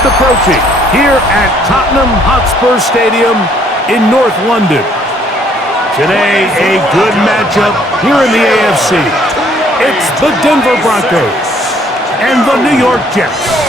fast approaching here at Tottenham Hotspur Stadium in North London. Today, a good matchup here in the AFC. It's the Denver Broncos and the New York Jets.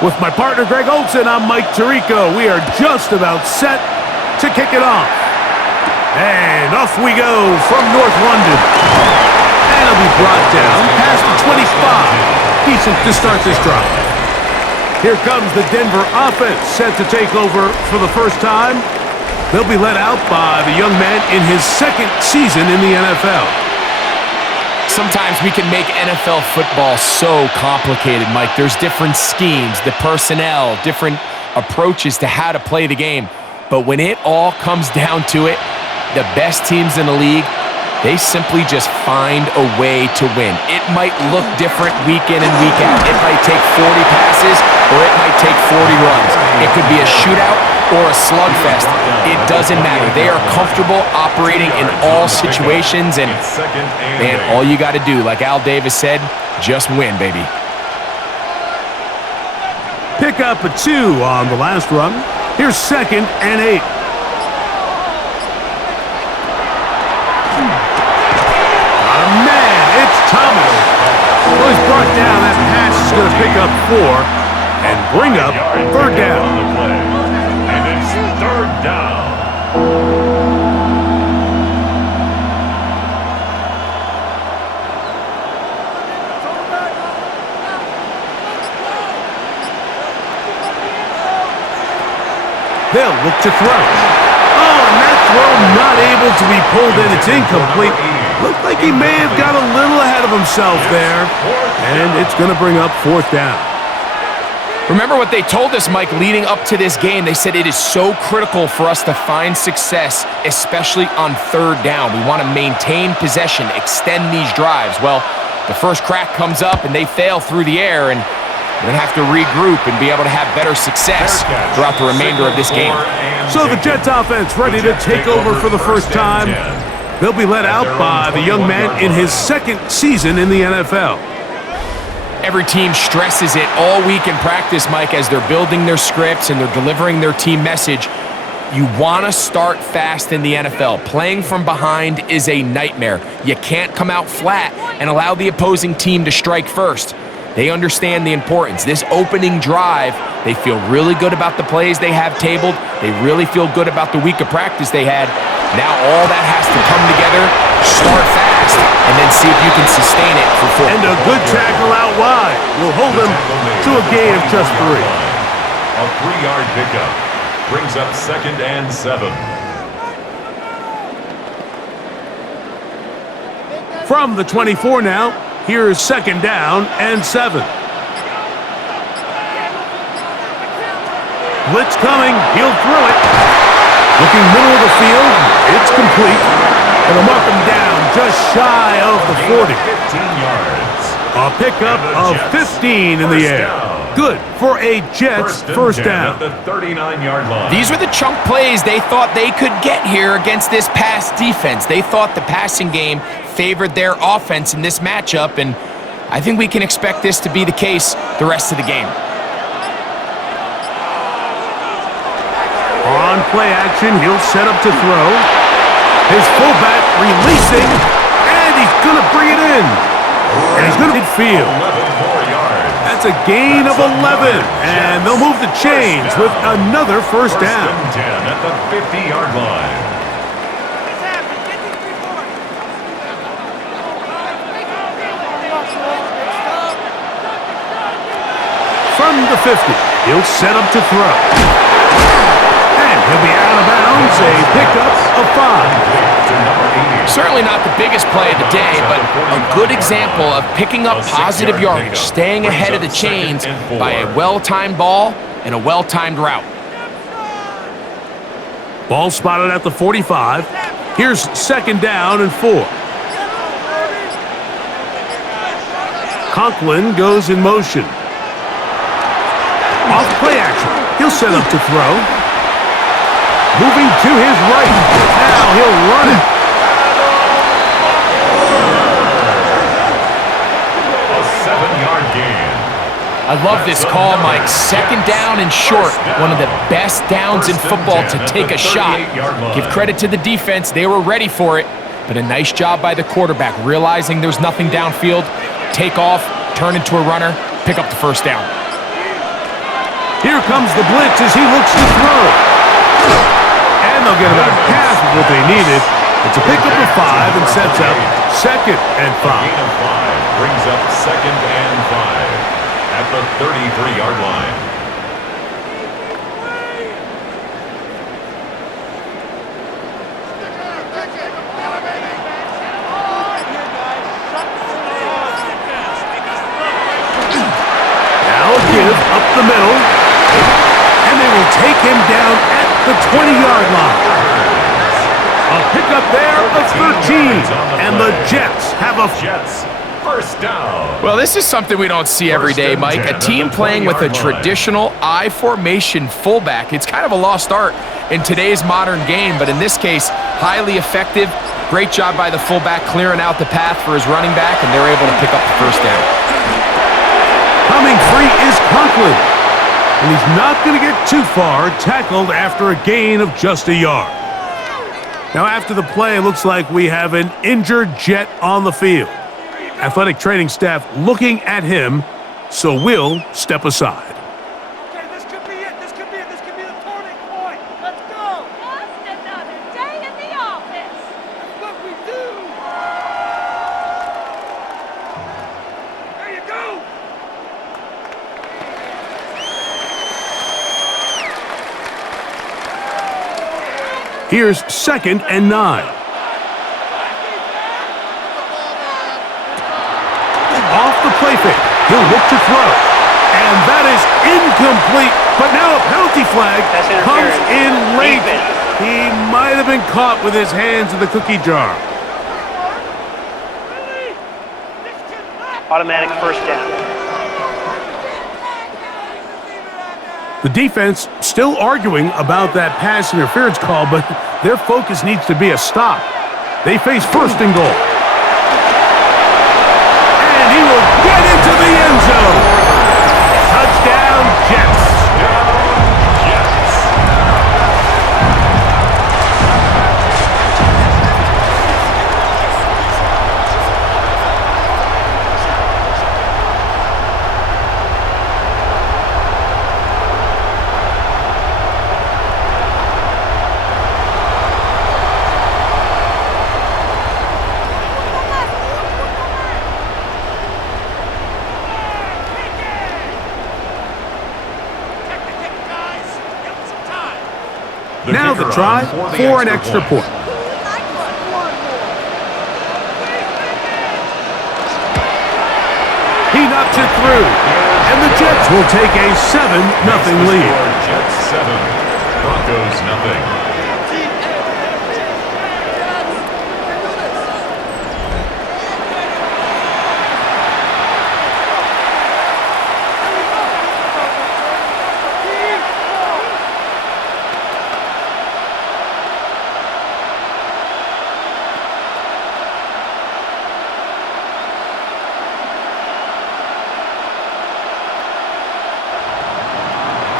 With my partner, Greg Olson, I'm Mike Tirico. We are just about set to kick it off. And off we go from North London. And it'll be brought down past the 25. Decent to start this drive. Here comes the Denver offense set to take over for the first time. They'll be led out by the young man in his second season in the NFL. Sometimes we can make NFL football so complicated, Mike. There's different schemes, the personnel, different approaches to how to play the game. But when it all comes down to it, the best teams in the league, they simply just find a way to win. It might look different week in and week out. It might take 40 passes or it might take 40 runs. It could be a shootout or a slugfest. It doesn't matter. They are comfortable operating in all situations, and man, all you got to do, like Al Davis said, just win, baby. Pick up a 2 on the last run. Here's 2nd and 8. Oh, man, it's Thomas. Well, he's brought down. That pass is going to pick up 4 and bring up 3rd down. And it's 3rd down. They'll look to throw. Oh, and that throw not able to be pulled in. It's incomplete. Looked like he may have got a little ahead of himself there. And it's going to bring up 4th down. Remember what they told us, Mike, leading up to this game. They said it is so critical for us to find success, especially on 3rd down. We want to maintain possession, extend these drives. Well, the first crack comes up and they fail through the air, and we're going to have to regroup and be able to have better success throughout the remainder of this game. So the Jets offense ready to take over for the first time. They'll be led out by the young man in his 2nd season in the NFL. Every team stresses it all week in practice, Mike, as they're building their scripts and they're delivering their team message. You want to start fast in the NFL. Playing from behind is a nightmare. You can't come out flat and allow the opposing team to strike first. They understand the importance. This opening drive, they feel really good about the plays they have tabled. They really feel good about the week of practice they had. Now all that has to come together, start fast, and then see if you can sustain it for 4. And a good tackle out wide will hold them to a gain of just 3. A 3-yard pickup brings up 2nd and 7. From the 24 now, here is 2nd down and 7. Blitz coming, he'll throw it. Looking middle of the field, it's complete. And they'll mark him down just shy of the 40. 15 yards. A pickup of 15 in the air. Good for a Jets first down. At the 39-yard line. These were the chunk plays they thought they could get here against this pass defense. They thought the passing game favored their offense in this matchup, and I think we can expect this to be the case the rest of the game. On play action, he'll set up to throw. His fullback releasing, and he's going to bring it in. And he's going to midfield. 11 more yards. That's a gain of 11, and they'll move the chains with another first down. 10 at the 50-yard line. From the 50, he'll set up to throw. And he'll be out of bounds downs, a pickup of 5. Certainly not the biggest play of the day, but a good example of picking up positive yardage, staying ahead of the chains by a well-timed ball and a well-timed route. Ball spotted at the 45. Here's 2nd down and 4. Conklin goes in motion. Off play action. He'll set up to throw. Moving to his right. Now he'll run it. A 7-yard gain. I love this call, Mike. 2nd down and short. One of the best downs in football to take a shot. Give credit to the defense. They were ready for it. But a nice job by the quarterback, realizing there's nothing downfield. Take off, turn into a runner, pick up the 1st down. Here comes the blitz as he looks to throw. And they'll get about half of what they needed. It's a pickup of 5 and sets up 2nd and 5. Gain of 5 brings up 2nd and 5 at the 33-yard line. Give up the middle, and they will take him down at the 20-yard line. A pickup there of 13, and the Jets have a Jets, 1st down. Well, this is something we don't see every day, Mike. A team playing with a traditional I formation fullback. It's kind of a lost art in today's modern game, but in this case, highly effective. Great job by the fullback clearing out the path for his running back, and they're able to pick up the 1st down. Coming free is Conklin, and he's not going to get too far, tackled after a gain of just a yard. Now, after the play, it looks like we have an injured Jet on the field. Athletic training staff looking at him, so we'll step aside. Okay, this could be it. This could be it. This could be the turning point. Let's go. Just another day in the office. That's what we do. There you go. Here's 2nd and 9. Off the play fake. He'll look to throw. And that is incomplete. But now a penalty flag comes in late. He might have been caught with his hands in the cookie jar. Automatic 1st down. The defense still arguing about that pass interference call, but their focus needs to be a stop. They face 1st and goal. And he will get into the end zone. Touchdown, Jets. Now the try for an extra point. He knocks it through, and the Jets will take a 7-0 lead. Jets 7, Broncos 0.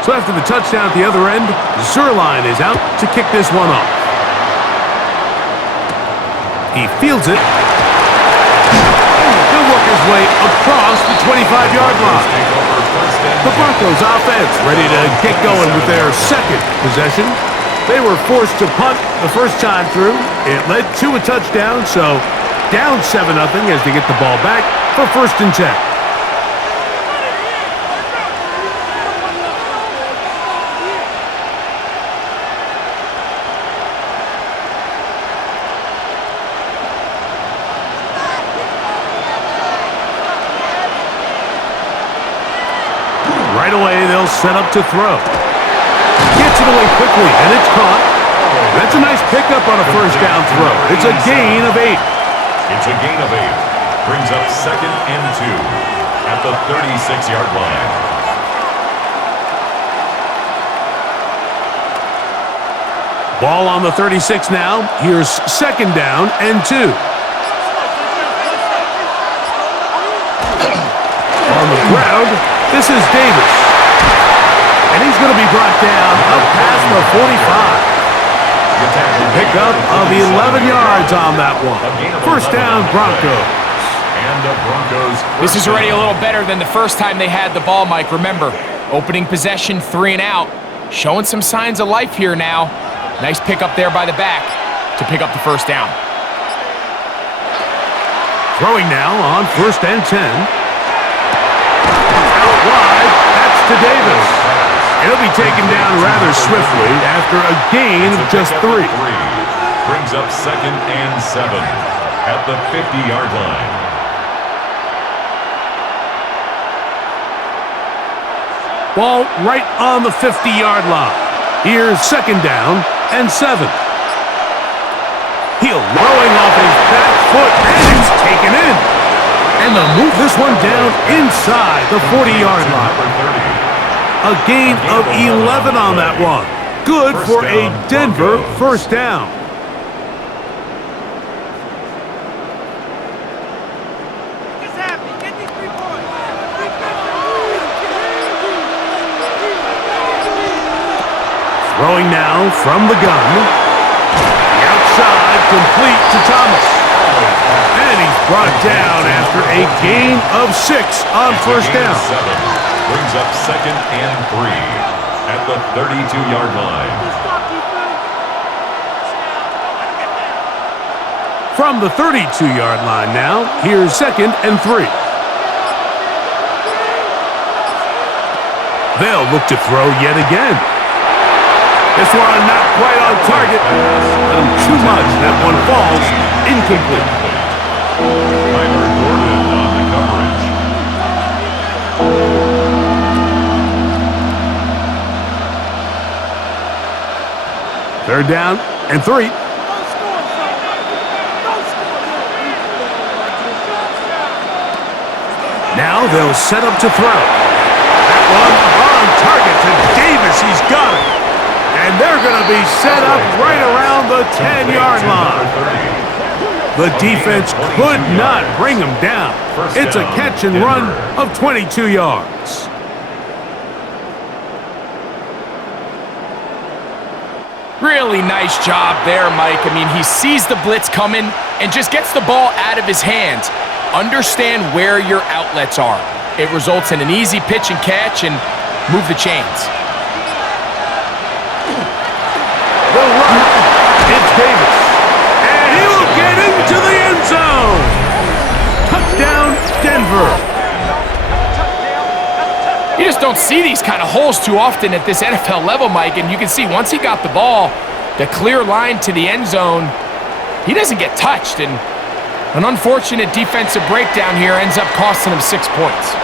So after the touchdown at the other end, Zerline is out to kick this one off. He fields it. He'll work his way across the 25-yard line. The Broncos offense ready to get going with their 2nd possession. They were forced to punt the first time through. It led to a touchdown, so down 7-0 as they get the ball back for 1st and 10. set up to throw. Gets it away quickly, and it's caught. That's a nice pickup on a first down throw. It's a gain of 8. It's a gain of 8. Brings up 2nd and 2 at the 36-yard line. Ball on the 36 now. Here's 2nd down and 2. On the ground, this is Davis. And he's going to be brought down up past the 45. Pickup of 11 yards on that one. First down, Broncos. And the Broncos. This is already a little better than the first time they had the ball, Mike. Remember, opening possession, 3 and out. Showing some signs of life here now. Nice pickup there by the back to pick up the first down. Throwing now on 1st and 10. Out wide, that's to Davis. He'll be taken down rather swiftly after a gain of just 3. Brings up 2nd and 7 at the 50-yard line. Ball right on the 50-yard line. Here's 2nd down and 7. He'll throwing off his back foot, and it's taken in. And they'll move this one down inside the 40-yard line. A gain of 11 on that one. Good for a Denver first down. Just happy. Get these 3 points. Throwing now from the gun. The outside, complete to Thomas. And he's brought down after a gain of 6 on first down. Brings up 2nd and 3 at the 32-yard line. From the 32-yard line now, here's 2nd and 3. They'll look to throw yet again. This one not quite on target. Too much. That one falls incomplete. Tyler Gordon on the coverage. 3rd down and 3. Now they'll set up to throw. That one on target to Davis. He's got it. And they're going to be set up right around the 10-yard line. The defense could not bring him down. It's a catch and run of 22 yards. Really nice job there, Mike. I mean, he sees the blitz coming and just gets the ball out of his hands. Understand where your outlets are. It results in an easy pitch and catch and move the chains. The run. It's Davis. And he will get into the end zone. Touchdown, Denver. You just don't see these kind of holes too often at this NFL level, Mike, and you can see once he got the ball, the clear line to the end zone, he doesn't get touched, and an unfortunate defensive breakdown here ends up costing him 6 points.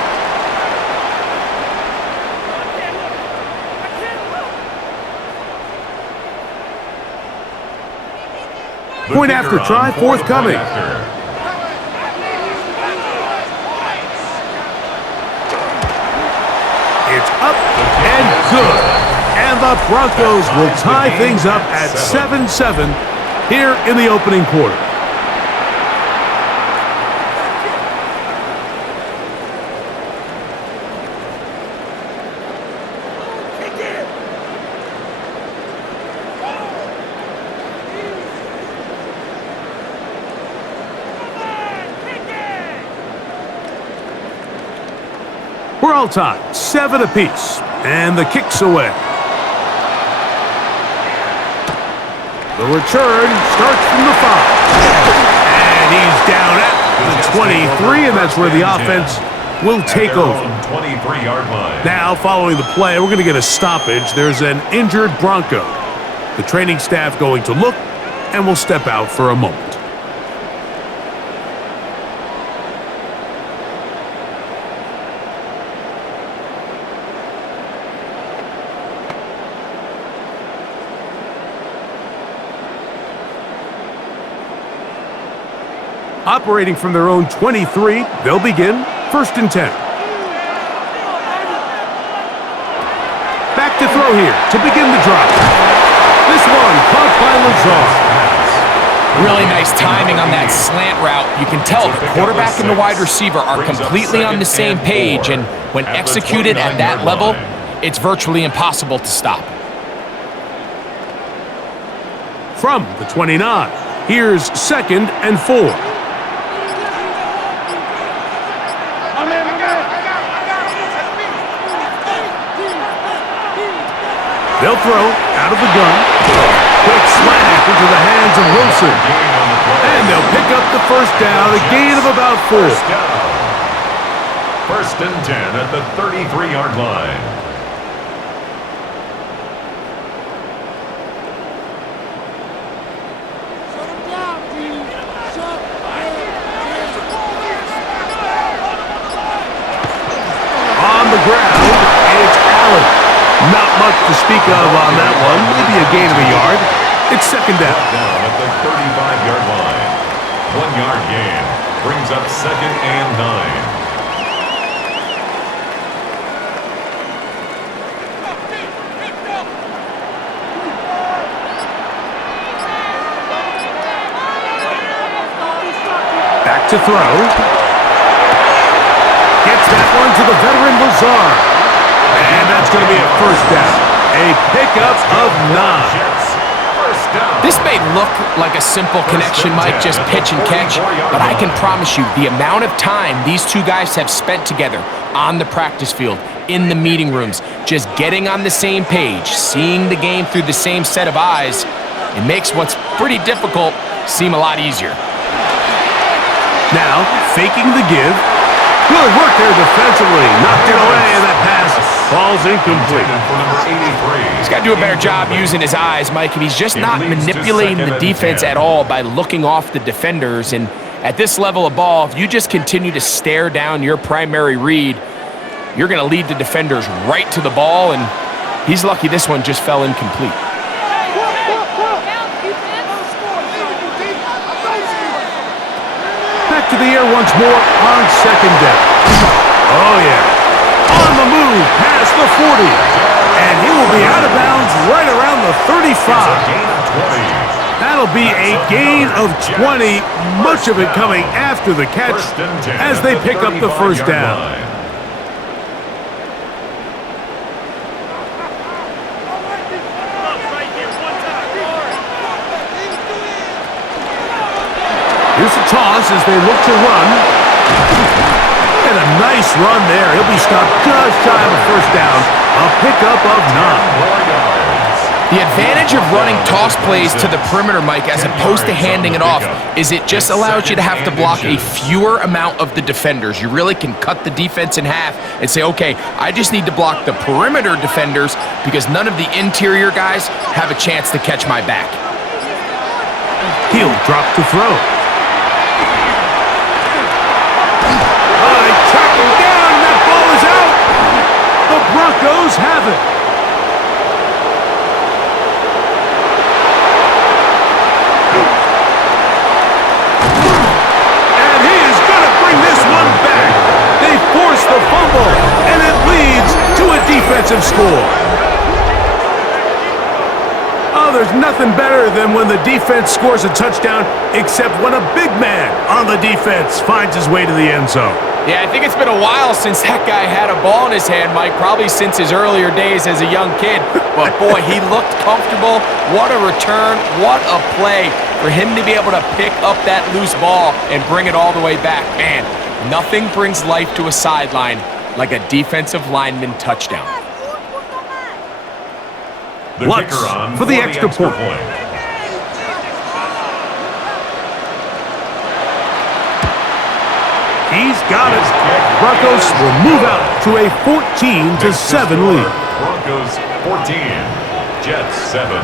Point after try forthcoming. It's up and good. And the Broncos will tie things up at 7-7 here in the opening quarter. We're all tied, 7 apiece, and the kick's away. The return starts from the 5. And he's down at the 23, and that's where the offense will take over. 23-yard line. Now, following the play, we're going to get a stoppage. There's an injured Bronco. The training staff going to look, and will step out for a moment. Operating from their own 23, they'll begin 1st and 10. Back to throw here to begin the drive. This one caught by Lazar. Really nice timing on that slant route. You can tell the quarterback and the wide receiver are completely on the same page, and when executed at that level, it's virtually impossible to stop. From the 29, here's 2nd and 4. They'll throw out of the gun. Quick slant into the hands of Wilson. And they'll pick up the 1st down, a gain of about 4. 1st and 10 at the 33-yard line. On the ground, it's Allen. Not much to speak of on that one. Maybe a gain of a yard. It's 2nd down. Down at the 35-yard line. 1-yard gain brings up 2nd and 9. Back to throw. Gets that one to the veteran Lazar. And that's going to be a 1st down. A pickup of 9. This may look like a simple connection, Mike, just pitch and catch, but I can promise you the amount of time these two guys have spent together on the practice field, in the meeting rooms, just getting on the same page, seeing the game through the same set of eyes, it makes what's pretty difficult seem a lot easier. Now, faking the give. Good work there defensively. Knocked it away, and that pass falls incomplete. He's got to do a better job using his eyes, Mike, and he's just not manipulating the defense at all by looking off the defenders. And at this level of ball, if you just continue to stare down your primary read, you're going to lead the defenders right to the ball, and he's lucky this one just fell incomplete. Back to the air once more on 2nd down. Oh, yeah. On the move past the 40. And he will be out of bounds right around the 35. That'll be a gain of 20, much of it coming after the catch as they pick up the 1st down. Here's a toss as they look to run. And a nice run there. He'll be stopped just shy of a 1st down. A pickup of 9. The advantage of running toss plays to the perimeter, Mike, as opposed to handing it off, is it just allows you to have to block a fewer amount of the defenders. You really can cut the defense in half and say, okay, I just need to block the perimeter defenders because none of the interior guys have a chance to catch my back. He'll drop to throw. The Broncos have it. And he is going to bring this one back. They force the fumble, and it leads to a defensive score. Oh, there's nothing better than when the defense scores a touchdown, except when a big man on the defense finds his way to the end zone. Yeah, I think it's been a while since that guy had a ball in his hand, Mike, probably since his earlier days as a young kid. But, boy, he looked comfortable. What a return. What a play for him to be able to pick up that loose ball and bring it all the way back. Man, nothing brings life to a sideline like a defensive lineman touchdown. Lutz for the extra point. He's got it. Broncos will move out to a 14-7 lead. Broncos 14, Jets 7.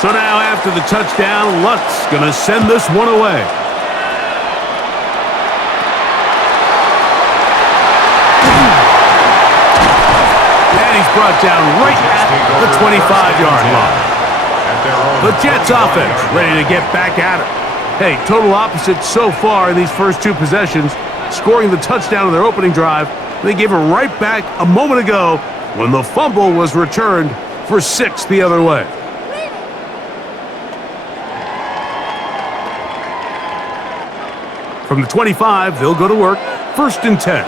So now after the touchdown, Lutt's going to send this one away. And he's brought down right at the 25-yard line. The Jets offense ready to get back at it. Hey, total opposite so far in these first two possessions, scoring the touchdown on their opening drive. They gave it right back a moment ago when the fumble was returned for 6 the other way. From the 25, they'll go to work. 1st and 10.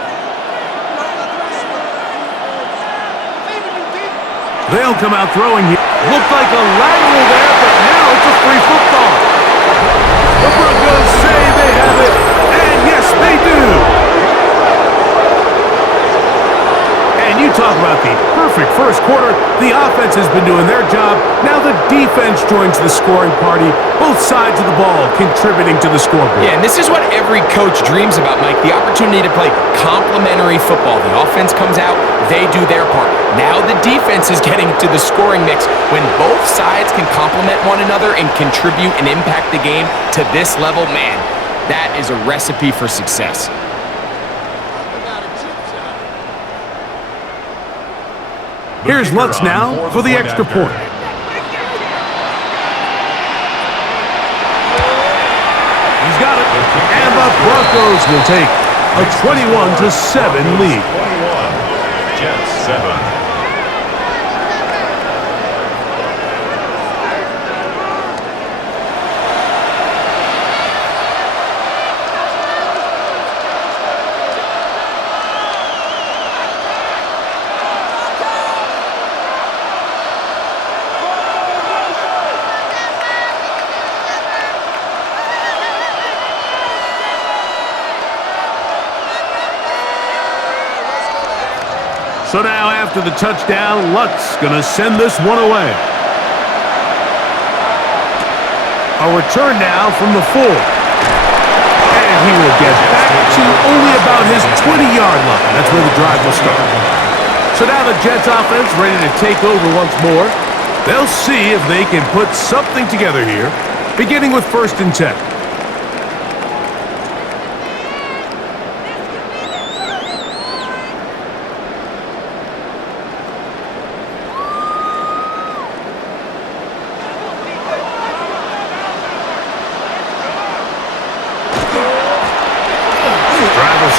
They'll come out throwing here. Looked like a lateral there, but now it's a free football. The Broncos say they have it, and yes, they do. And you talk about the perfect first quarter. The offense has been doing their job. Now the defense joins the scoring party. Both sides of the ball contributing to the scoreboard. Yeah, and this is what every coach dreams about, Mike, the opportunity to play complementary football. The offense comes out, they do their part. Now the defense is getting to the scoring mix. When both sides can complement one another and contribute and impact the game to this level, man, that is a recipe for success. Here's Lutz now for the extra point. He's got it. And the Broncos will take a 21-7 lead. 21, Jets 7. So now after the touchdown, Lutz going to send this one away. A return now from the 4. And he will get back to only about his 20-yard line. That's where the drive will start. So now the Jets offense ready to take over once more. They'll see if they can put something together here, beginning with 1st and 10.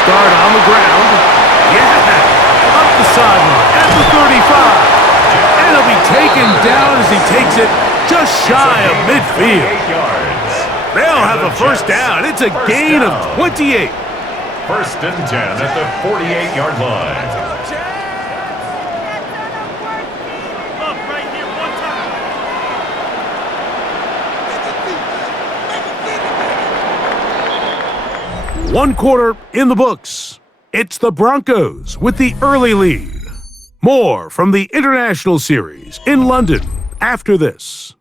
Start on the ground. Yeah, up the sideline at the 35. And he'll be taken down as he takes it just shy of midfield. They'll have a first down. It's a gain of 28. 1st and 10 at the 48-yard line. Up right here one time. 1 quarter in the books. It's the Broncos with the early lead. More from the International Series in London after this.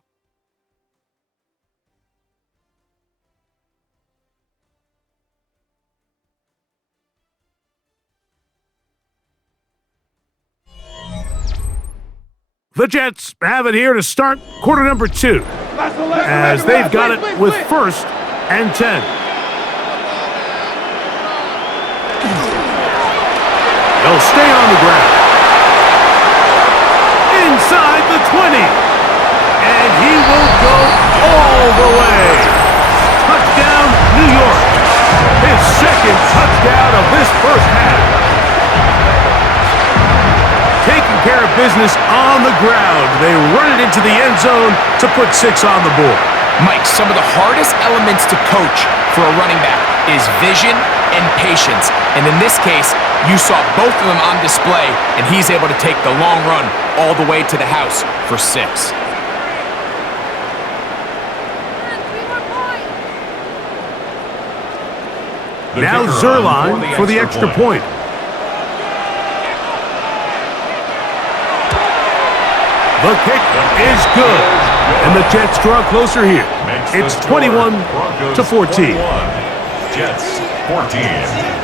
The Jets have it here to start quarter number 2, as they've got it with 1st and 10. They'll stay on the ground. Inside the 20. And he will go all the way. Touchdown, New York. His 2nd touchdown of this first half. Taking care of business on the ground. They run it into the end zone to put 6 on the board. Mike, some of the hardest elements to coach for a running back is vision and patience. And in this case, you saw both of them on display, and he's able to take the long run all the way to the house for 6. Now Zerline for the extra point. The kick is good, and the Jets draw closer here. It's 21-14. Jets 14.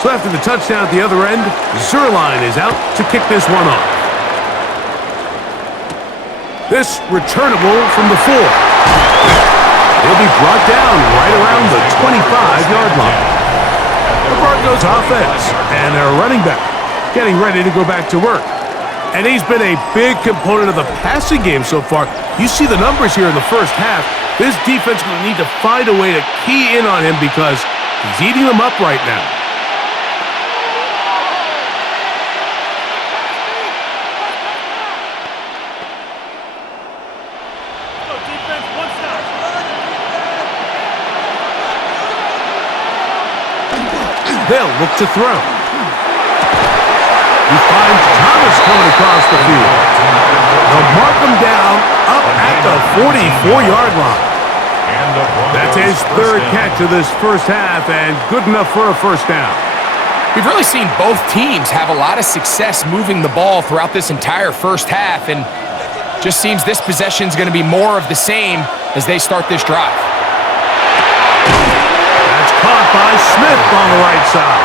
So after the touchdown at the other end, Zerline is out to kick this one off. This returnable from the 4. He'll be brought down right around the 25-yard line. The Broncos offense and their running back getting ready to go back to work. And he's been a big component of the passing game so far. You see the numbers here in the first half. This defense will need to find a way to key in on him because he's eating them up right now. They'll look to throw. He finds Thomas coming across the field. They'll mark him down up at the 44-yard line. That's his third catch of this first half and good enough for a first down. We've really seen both teams have a lot of success moving the ball throughout this entire first half, and just seems this possession is going to be more of the same as they start this drive. Caught by Smith on the right side.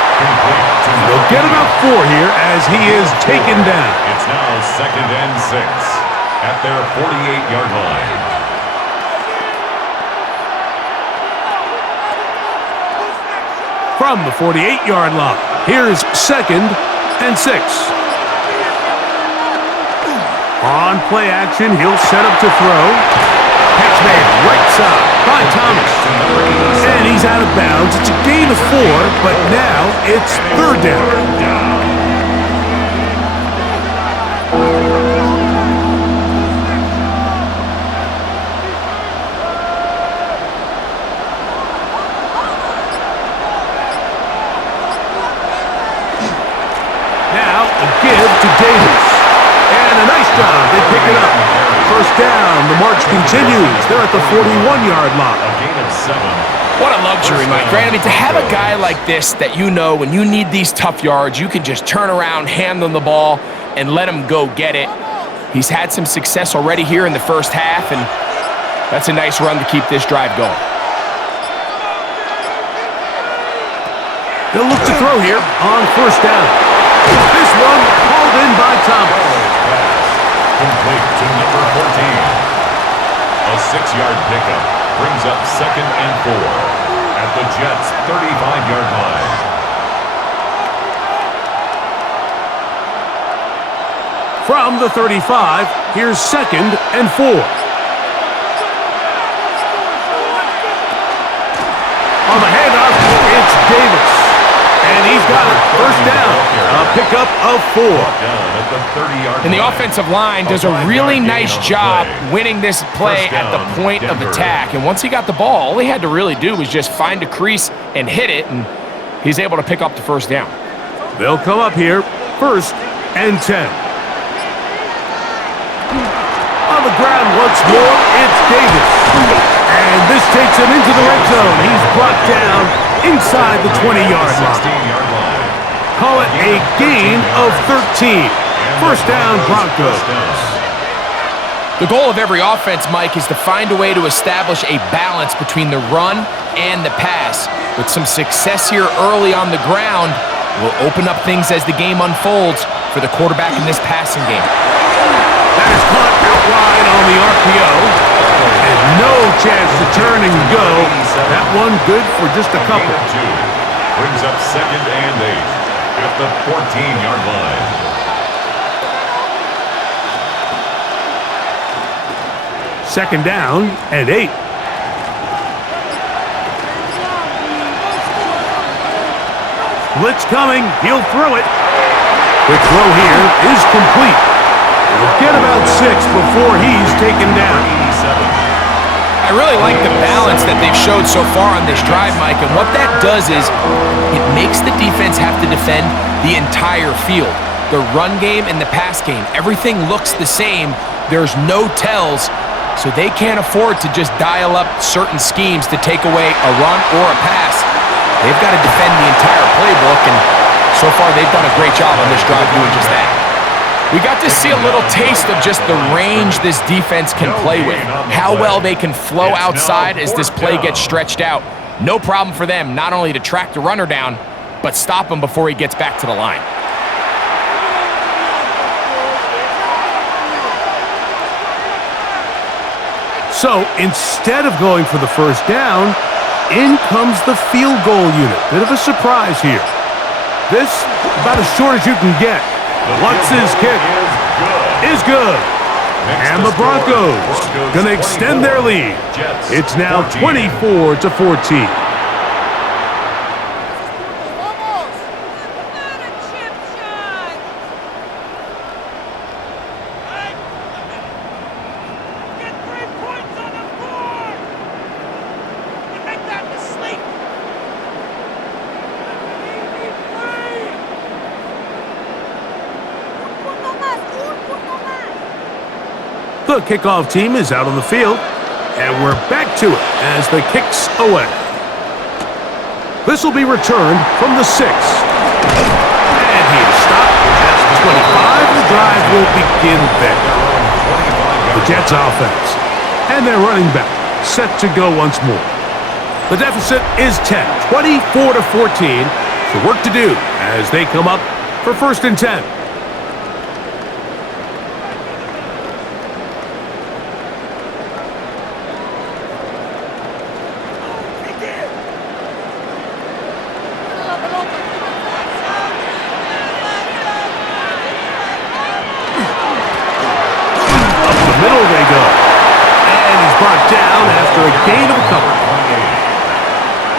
They'll get about 4 here as he is taken down. It's now 2nd and 6 at their 48-yard line. From the 48-yard line, here's 2nd and 6. On play action, he'll set up to throw. Catch made right side by Thomas. And he's out of bounds. It's a gain of 4, but now it's 3rd down. Now a give to Davis. And a nice job. They pick it up. First down. The march continues. They're at the 41-yard line. A gain of 7. What a luxury, Mike. Grant, I mean, to have a guy like this that you know when you need these tough yards, you can just turn around, hand them the ball, and let him go get it. He's had some success already here in the first half, and that's a nice run to keep this drive going. They'll look to throw here on first down. This one hauled in by Thomas. Complete to number 14. A 6-yard pickup brings up 2nd and 4 at the Jets' 35-yard line. From the 35, here's 2nd and 4. On the handoff, it's Davis. And he's got it. First down. A pickup of 4. And the offensive line does a really nice job winning this play at the point of attack. And once he got the ball, all he had to really do was just find a crease and hit it, and he's able to pick up the first down. They'll come up here, 1st and 10. On the ground once more, it's Davis. And this takes him into the red zone. He's brought down inside the 20-yard line. Call it a gain of 13. First down, Broncos. The goal of every offense, Mike, is to find a way to establish a balance between the run and the pass. With some success here early on the ground, will open up things as the game unfolds for the quarterback in this passing game. That is caught out wide on the RPO. And no chance to turn and go. That one good for just a couple. Brings up 2nd and 8 at the 14-yard line. Second down and 8. Blitz coming. He'll throw it. The throw here is complete. He'll get about 6 before he's taken down. I really like the balance that they've showed so far on this drive, Mike, and what that does is it makes the defense have to defend the entire field. The run game and the pass game, everything looks the same. There's no tells, so they can't afford to just dial up certain schemes to take away a run or a pass. They've got to defend the entire playbook, and so far they've done a great job on this drive doing just that. We got to see a little taste of just the range this defense can play with, how well they can flow outside as this play gets stretched out. No problem for them not only to track the runner down, but stop him before he gets back to the line. So instead of going for the first down, in comes the field goal unit. Bit of a surprise here. This, about as short as you can get. What's his kick? Is good. And the Broncos going to extend their lead. It's now 24-14. The kickoff team is out on the field, and we're back to it as the kick's away. This will be returned from the 6. And he is stopped at the 25. The drive will begin there. The Jets offense and their running back set to go once more. The deficit is 10, 24-14. So work to do as they come up for 1st and 10. Gain of a couple.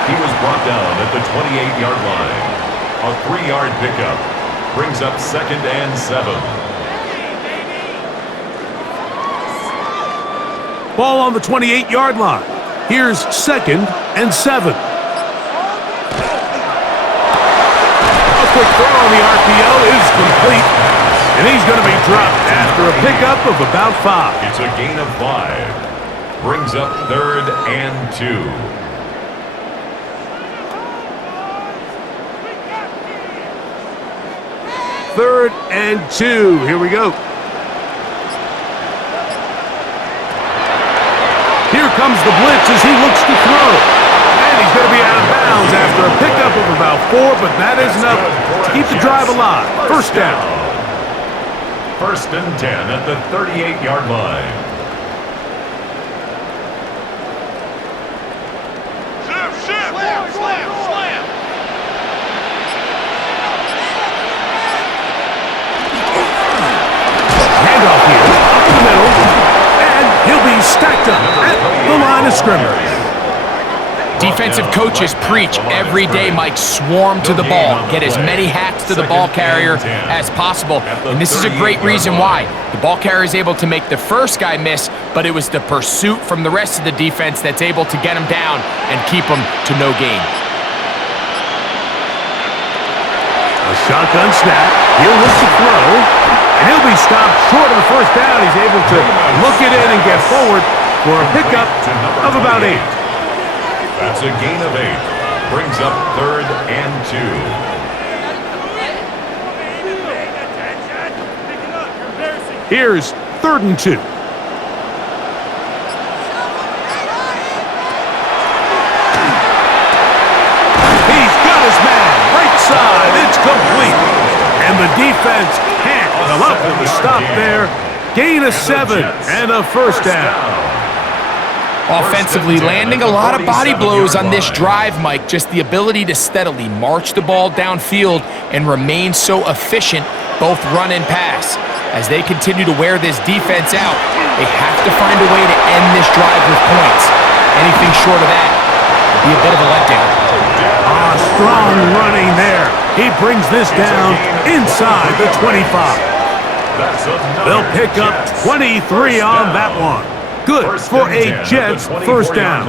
He was brought down at the 28-yard line. A 3-yard pickup brings up 2nd and 7. Ball on the 28-yard line. Here's 2nd and 7. A quick throw on the RPO is complete. And he's going to be dropped after a pickup of about 5. It's a gain of 5. Brings up 3rd and 2. Third and 2. Here we go. Here comes the blitz as he looks to throw. And he's going to be out of bounds after a pickup of about 4, but that is enough to keep the drive alive. First down. 1st and 10 at the 38-yard line. Stacked up at the line of scrimmage. Defensive coaches preach every day, Mike, swarm to the ball. Get as many hacks to the ball carrier as possible. And this is a great reason why. The ball carrier is able to make the first guy miss, but it was the pursuit from the rest of the defense that's able to get him down and keep him to no gain. A shotgun snap. He'll look to throw. And he'll be stopped short of the first down. He's able to look it in and get forward for a pickup of about 8. That's a gain of 8. Brings up 3rd and 2. Here's 3rd and 2. He's got his man. Right side. It's complete. And the defense can't come up with a stop there. Gain of 7 and a first down. Offensively, landing a lot of body blows on this drive, Mike. Just the ability to steadily march the ball downfield and remain so efficient, both run and pass. As they continue to wear this defense out, they have to find a way to end this drive with points. Anything short of that would be a bit of a letdown. Strong running there. He brings this down inside the 25. They'll pick up 23 on that one. Good for a Jets first down.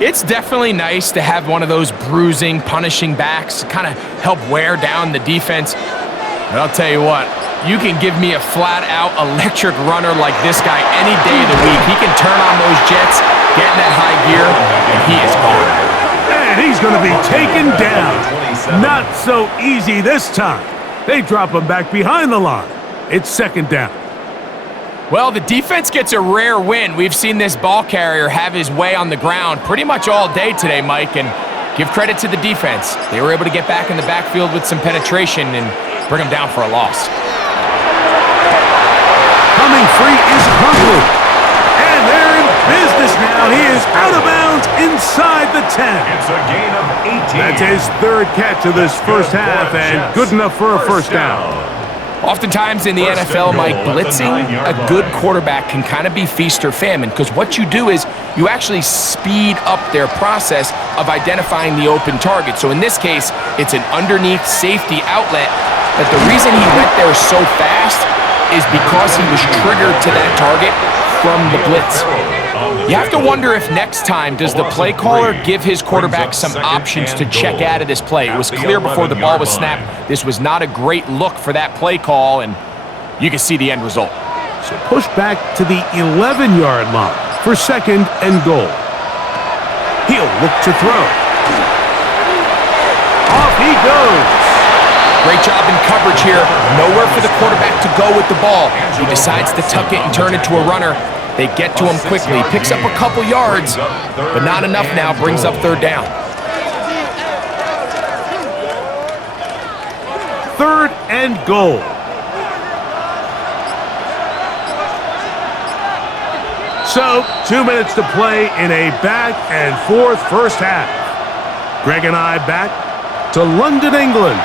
It's definitely nice to have one of those bruising, punishing backs, kind of help wear down the defense. But I'll tell you what, you can give me a flat-out electric runner like this guy any day of the week. He can turn on those Jets, get in that high gear, and he is gone. And he's going to be taken down. Not so easy this time. They drop him back behind the line. It's 2nd down. Well, the defense gets a rare win. We've seen this ball carrier have his way on the ground pretty much all day today, Mike, and give credit to the defense. They were able to get back in the backfield with some penetration and bring them down for a loss. Coming free is Huntley. And they're in business now. He is out of bounds inside the 10. It's a gain of 18. That's his third catch of this first half, and good enough for a first down. Oftentimes in the NFL, Mike, blitzing a good quarterback can kind of be feast or famine, because what you do is you actually speed up their process of identifying the open target. So in this case, it's an underneath safety outlet, but the reason he went there so fast is because he was triggered to that target from the blitz. You have to wonder if next time does the play caller give his quarterback some options to check out of this play. It was clear before the ball was snapped this was not a great look for that play call, and you can see the end result. So push back to the 11-yard line for second and goal. He'll look to throw. Off he goes. Great job in coverage here. Nowhere for the quarterback to go with the ball. He decides to tuck it and turn it to a runner. They get to him quickly. Picks up a couple yards, but not enough now. Brings up third down. Third and goal. So, 2 minutes to play in a back-and-forth first half. Greg and I back to London, England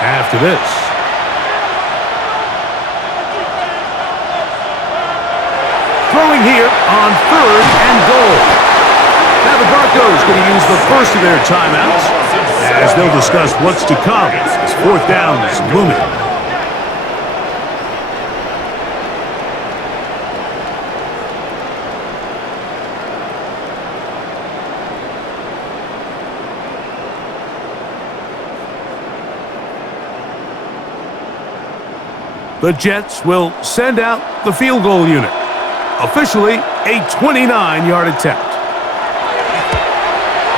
after this. Throwing here on third and goal. Now the Broncos going to use the first of their timeouts as they'll discuss what's to come as fourth down is looming. The Jets will send out the field goal unit. Officially, a 29-yard attempt.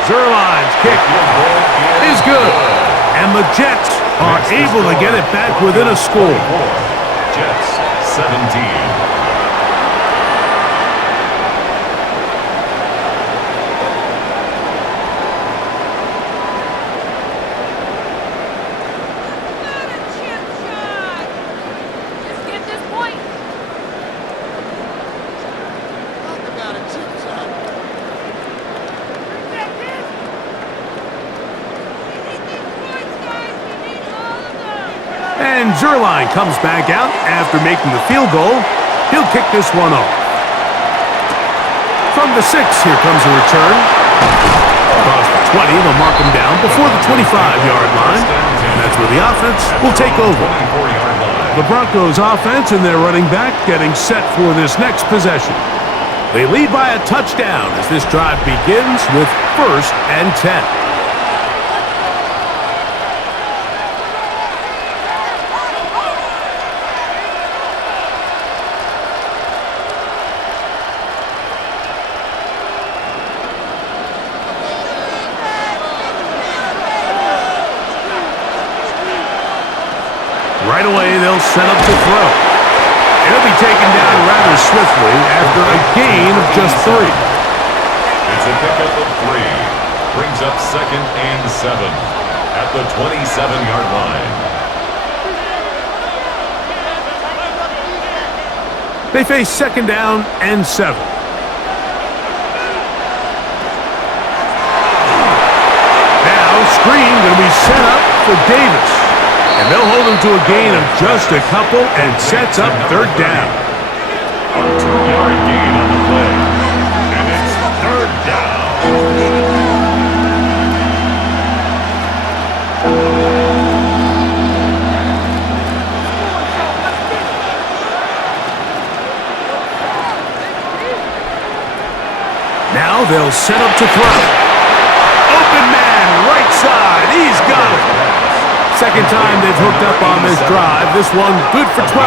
Zerline's kick is good. And the Jets are able to get it back within a score. Jets 17. And Zerline comes back out after making the field goal. He'll kick this one off. From the 6, here comes a return. Across the 20, they'll mark him down before the 25-yard line. And that's where the offense will take over. The Broncos offense and their running back getting set for this next possession. They lead by a touchdown as this drive begins with first and 10. Right away, they'll set up to throw. He'll be taken down rather swiftly after a gain of just 3. It's a pickup of 3. Brings up second and 7 at the 27-yard line. They face second down and 7. Now, screen going to be set up for Davis. And they'll hold him to a gain of just a couple and sets up third down. A 2-yard gain on the play. And it's third down. Now they'll set up to throw. Open man, right side. He's got it. Second time they've hooked up on this drive. This one good for 12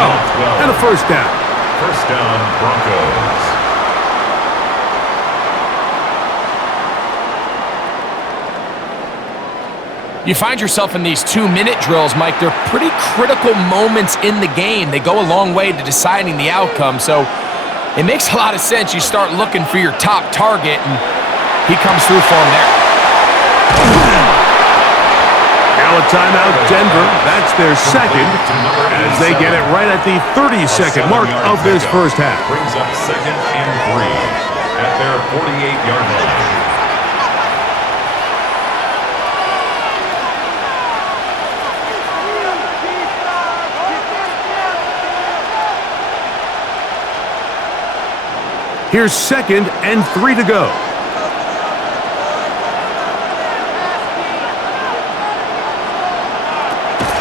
and a first down. First down, Broncos. You find yourself in these 2-minute drills, Mike. They're pretty critical moments in the game. They go a long way to deciding the outcome, so it makes a lot of sense. You start looking for your top target, and he comes through for him there. Now a timeout, Denver. That's their second, as they get it right at the 30-second mark of this first half. Brings up 2nd and 3 at their 48-yard line. Here's 2nd and 3 to go.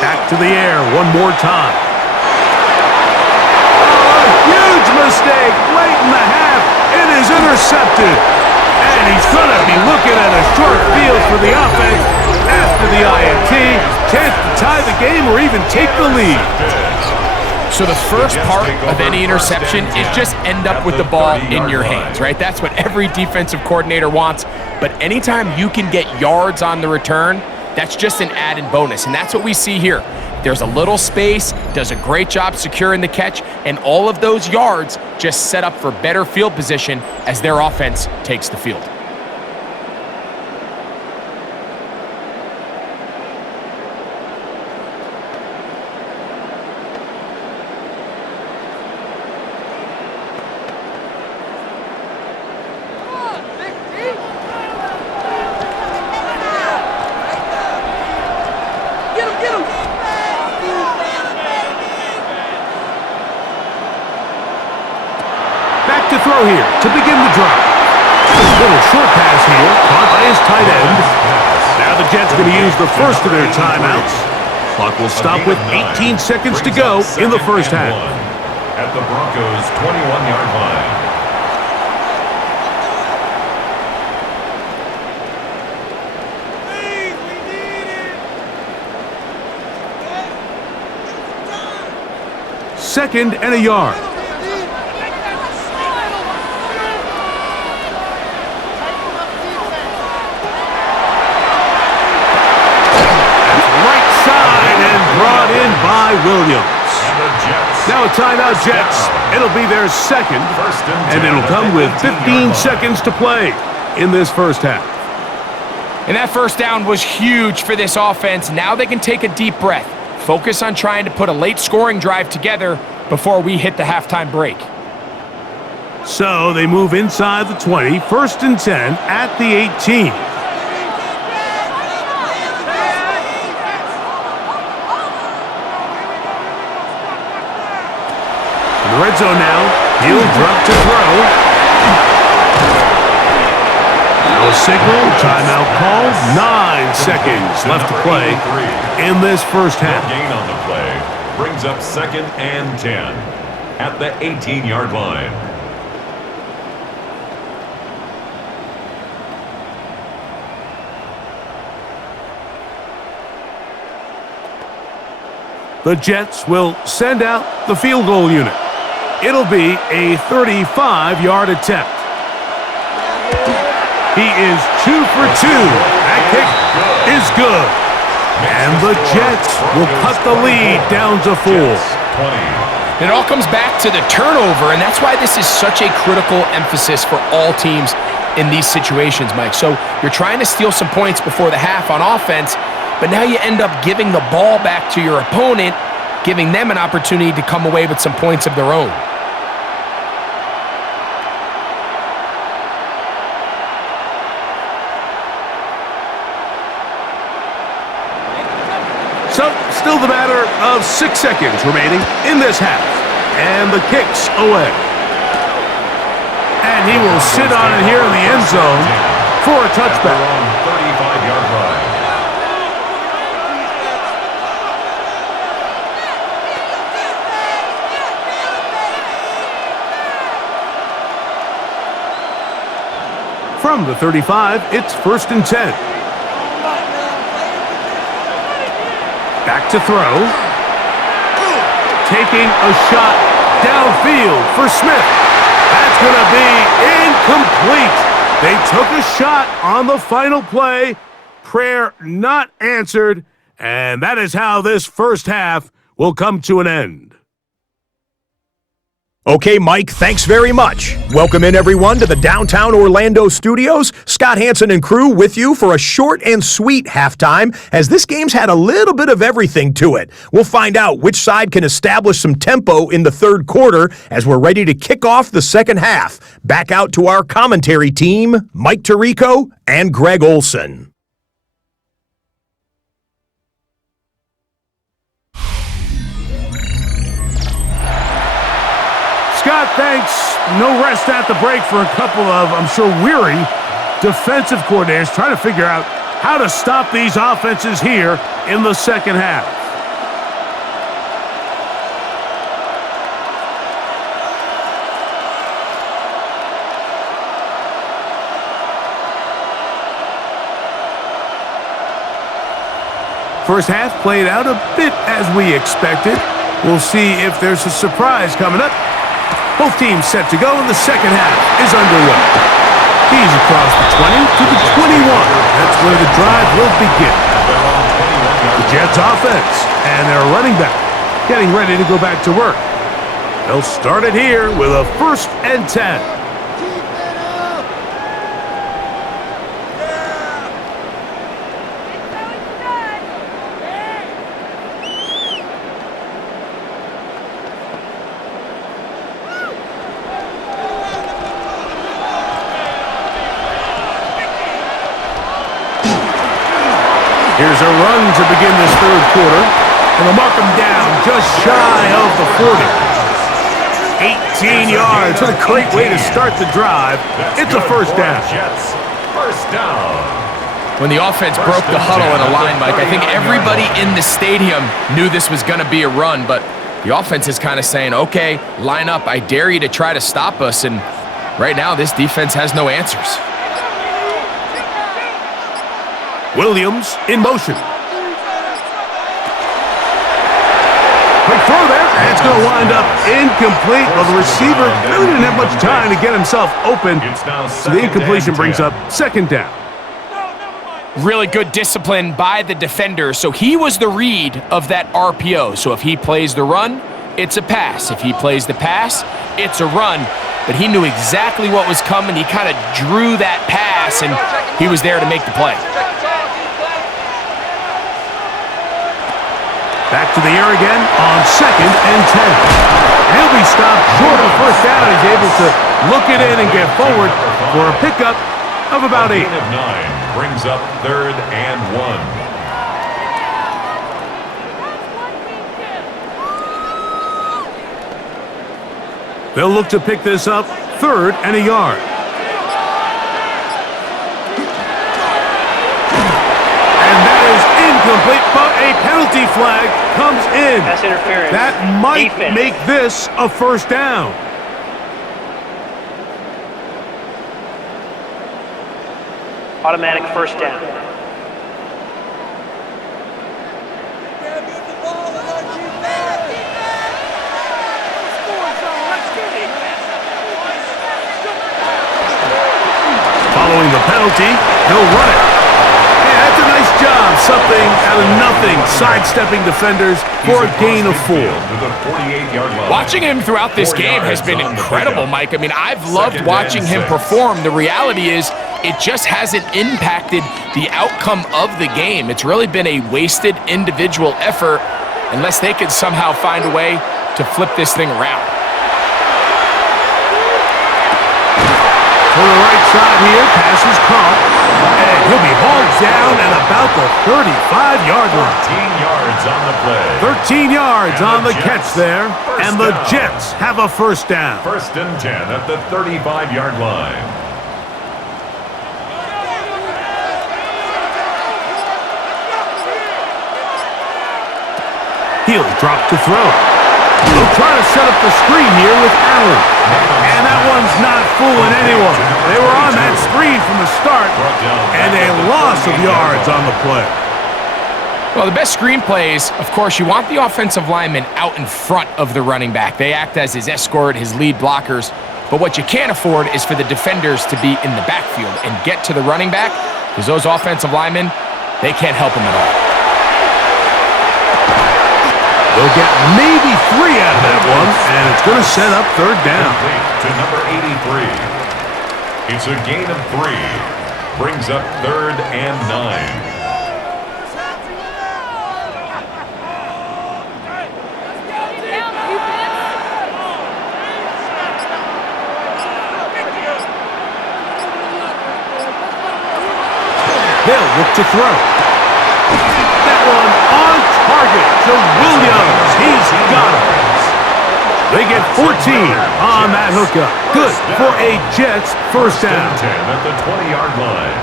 Back to the air one more time. Oh, a huge mistake late in the half. It is intercepted. And he's going to be looking at a short field for the offense after the INT. Chance to tie the game or even take the lead. So the first part of any interception is just end up with the ball in your hands, right? That's what every defensive coordinator wants. But anytime you can get yards on the return, that's just an added bonus. And that's what we see here. There's a little space, does a great job securing the catch, and all of those yards just set up for better field position as their offense takes the field. To throw here to begin the drive. Little short pass here, caught by his tight end. Now the Jets going to use the first of their timeouts. Clock will stop with 18 seconds to go in the first half. At the Broncos' 21-yard line. Second and a yard. Brought in by Williams. Now a timeout, Jets. It'll be their second, and it'll come with 15 seconds to play in this first half. And that first down was huge for this offense. Now they can take a deep breath, focus on trying to put a late scoring drive together before we hit the halftime break. So they move inside the 20, 1st and 10 at the 18. In the red zone now, he'll drop to throw. No signal, timeout called. 9 seconds left to play in this first half. Gain on the play brings up 2nd and 10 at the 18-yard line. The Jets will send out the field goal unit. It'll be a 35-yard attempt. He is 2 for 2. That kick is good. And the Jets will cut the lead down to 4. It all comes back to the turnover, and that's why this is such a critical emphasis for all teams in these situations, Mike. So you're trying to steal some points before the half on offense, but now you end up giving the ball back to your opponent, giving them an opportunity to come away with some points of their own. So, still the matter of 6 seconds remaining in this half. And the kick's away. And he will sit on it here in the end zone for a touchback. 35-yard line. From the 35, it's 1st and 10. Back to throw. Taking a shot downfield for Smith. That's going to be incomplete. They took a shot on the final play. prayer not answered, and that is how this first half will come to an end. Okay, Mike, thanks very much. Welcome in, everyone, to the downtown Orlando studios. Scott Hansen and crew with you for a short and sweet halftime, as this game's had a little bit of everything to it. We'll find out which side can establish some tempo in the third quarter as we're ready to kick off the second half. Back out to our commentary team, Mike Tirico and Greg Olson. Scott, thanks. No rest at the break for a couple of, I'm sure, weary defensive coordinators trying to figure out how to stop these offenses here in the second half. First half played out a bit as we expected. We'll see if there's a surprise coming up. Both teams set to go, and the second half is underway. He's across the 20 to the 21. That's where the drive will begin. The Jets offense and their running back getting ready to go back to work. They'll start it here with a 1st and 10. Here's a run to begin this third quarter, and they'll mark him down just shy of the 40. 18 yards. What a great way to start the drive. It's a first down. First down. When the offense broke the huddle in a line, Mike, I think everybody in the stadium knew this was going to be a run, but the offense is kind of saying, okay, line up. I dare you to try to stop us, and right now this defense has no answers. Williams in motion. Quick throw there, and it's going to wind up incomplete. Well, the receiver really didn't have much time to get himself open, so the incompletion brings up second down. Really good discipline by the defender, so he was the read of that RPO. So if he plays the run, it's a pass. If he plays the pass, it's a run. But he knew exactly what was coming. He kind of drew that pass, and he was there to make the play. Back to the air again on 2nd and 10. He'll be stopped short of the first down. He's able to look it in and get forward for a pickup of about 8. A gain of 9 brings up 3rd and 1. They'll look to pick this up 3rd and a yard. And that is incomplete, but a penalty flag comes in. That's interference. That might Defense. make this a first down. Automatic first down. Following the penalty, he'll run it. Yeah, that's a nice job. Something out of nothing, sidestepping defenders for a gain of 4. Watching him throughout this game has been incredible, Mike. I mean, I've loved watching him perform. The reality is it just hasn't impacted the outcome of the game. It's really been a wasted individual effort unless they could somehow find a way to flip this thing around. For the right side here, pass is caught, and he'll be hauled down at about the 35-yard line. 13 yards on the play. 13 yards And on the the catch Jets, there, first and the down. Jets have a first down. 1st and 10 at the 35-yard line. He'll drop to throw. They'll try to set up the screen here with Allen. And that one's not fooling anyone. They were on that screen from the start, and a loss of yards on the play. Well, the best screenplays, of course, you want the offensive lineman out in front of the running back. They act as his escort, his lead blockers. But what you can't afford is for the defenders to be in the backfield and get to the running back, because those offensive linemen, They can't help him at all. They'll get maybe 3 out of that one, and it's going to set up third down. To number 83. It's a gain of 3. Brings up 3rd and 9. They'll look to throw. That one on target to Williams. He's got it. They get 14 on that hookup. Good for a Jets first down. 10 at the 20-yard line.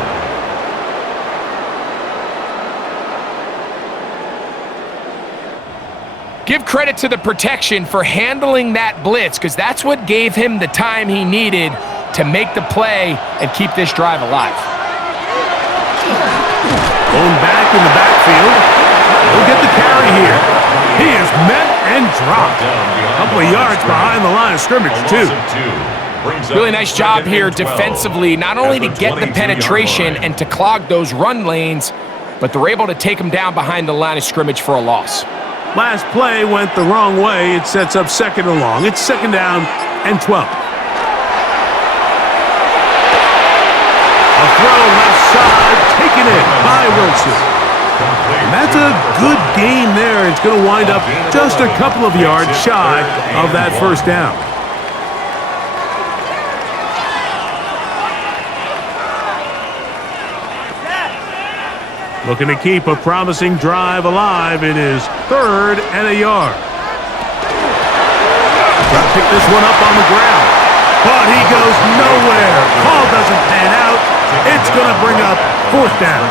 Give credit to the protection for handling that blitz, because that's what gave him the time he needed to make the play and keep this drive alive. Going back in the backfield. He'll get the carry here. He is met and dropped. A couple of yards behind the line of scrimmage, too. Really nice job here defensively, not only to get the penetration and to clog those run lanes, but they're able to take him down behind the line of scrimmage for a loss. Last play went the wrong way. It sets up 2nd and long. It's 2nd down and 12. A throw left side, taken in by Wilson. And that's a good gain there. It's going to wind up just a couple of yards shy of that first down. Looking to keep a promising drive alive. It is 3rd and a yard. Trying to pick this one up on the ground. But he goes nowhere. Call doesn't pan out. It's going to bring up 4th down.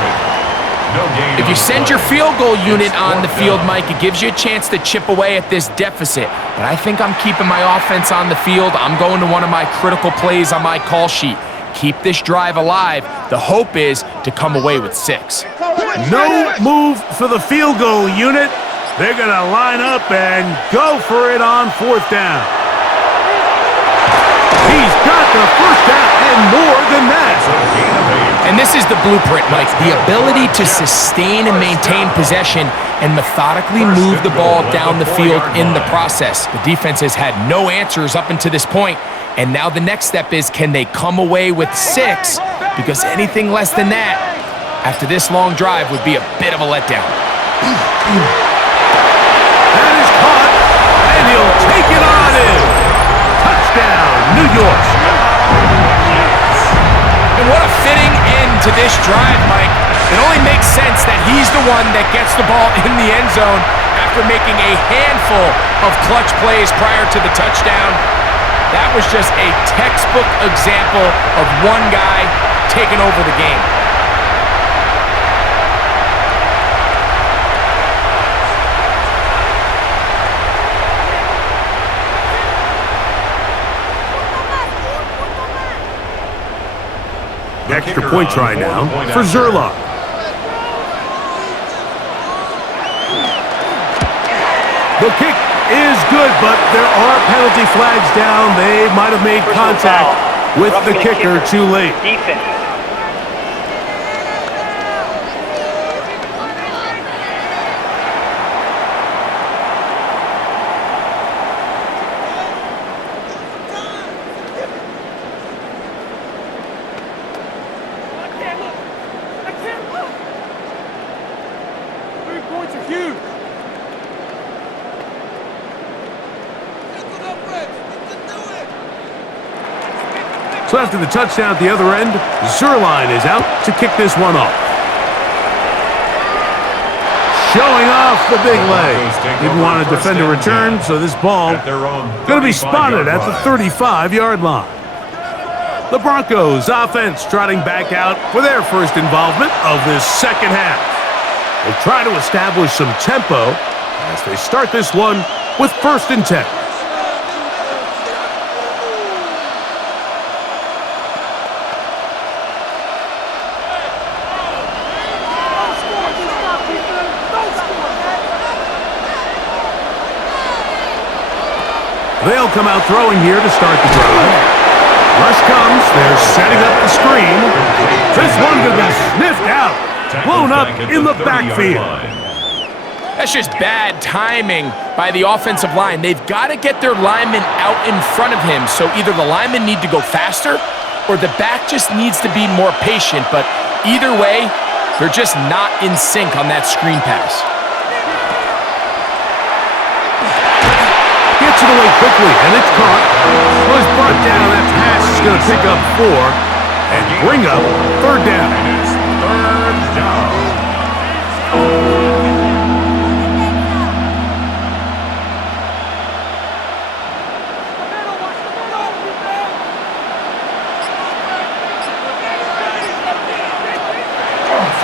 If you send your field goal unit on the field, Mike, it gives you a chance to chip away at this deficit. But I think I'm keeping my offense on the field. I'm going to one of my critical plays on my call sheet. Keep this drive alive. The hope is to come away with 6. No move for the field goal unit. They're going to line up and go for it on 4th down. He's got the first down and more than that. And this is the blueprint, Mike. The ability to sustain and maintain possession and methodically move the ball down the field in the process. The defense has had no answers up until this point, and now the next step is, can they come away with 6? Because anything less than that, after this long drive, would be a bit of a letdown. That is caught, and he'll take it on in. Touchdown, New York. And what a fitting end to this drive, Mike. It only makes sense that he's the one that gets the ball in the end zone after making a handful of clutch plays prior to the touchdown. That was just a textbook example of one guy taking over the game. Extra point try now for Zerlock. The kick is good, but there are penalty flags down. They might have made contact with the kicker too late. Defense. So after the touchdown at the other end, Zerline is out to kick this one off. Showing off the big leg. Didn't want to defend a return, so this ball going to be spotted at the 35-yard line. The Broncos offense trotting back out for their first involvement of this second half. They'll try to establish some tempo as they start this one with 1st and 10. They'll come out throwing here to start the drive. Rush comes. They're setting up the screen. This one could be sniffed out. blown up in the backfield. That's just bad timing by the offensive line. They've got to get their linemen out in front of him, so either the linemen need to go faster or the back just needs to be more patient, but either way, they're just not in sync on that screen pass. Gets it away quickly, and it's caught. Was brought down. That pass is going to pick up 4 and bring up 3rd down. And it's 3rd down.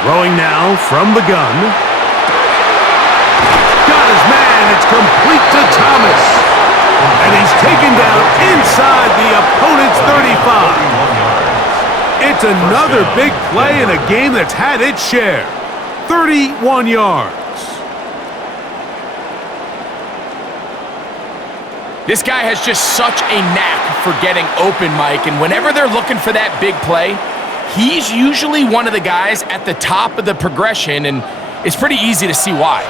Throwing now from the gun. Got his man. It's complete to Thomas. And he's taken down inside the opponent's 35. It's another big play in a game that's had its share. 31 yards. This guy has just such a knack for getting open, Mike, and whenever they're looking for that big play, he's usually one of the guys at the top of the progression, and it's pretty easy to see why.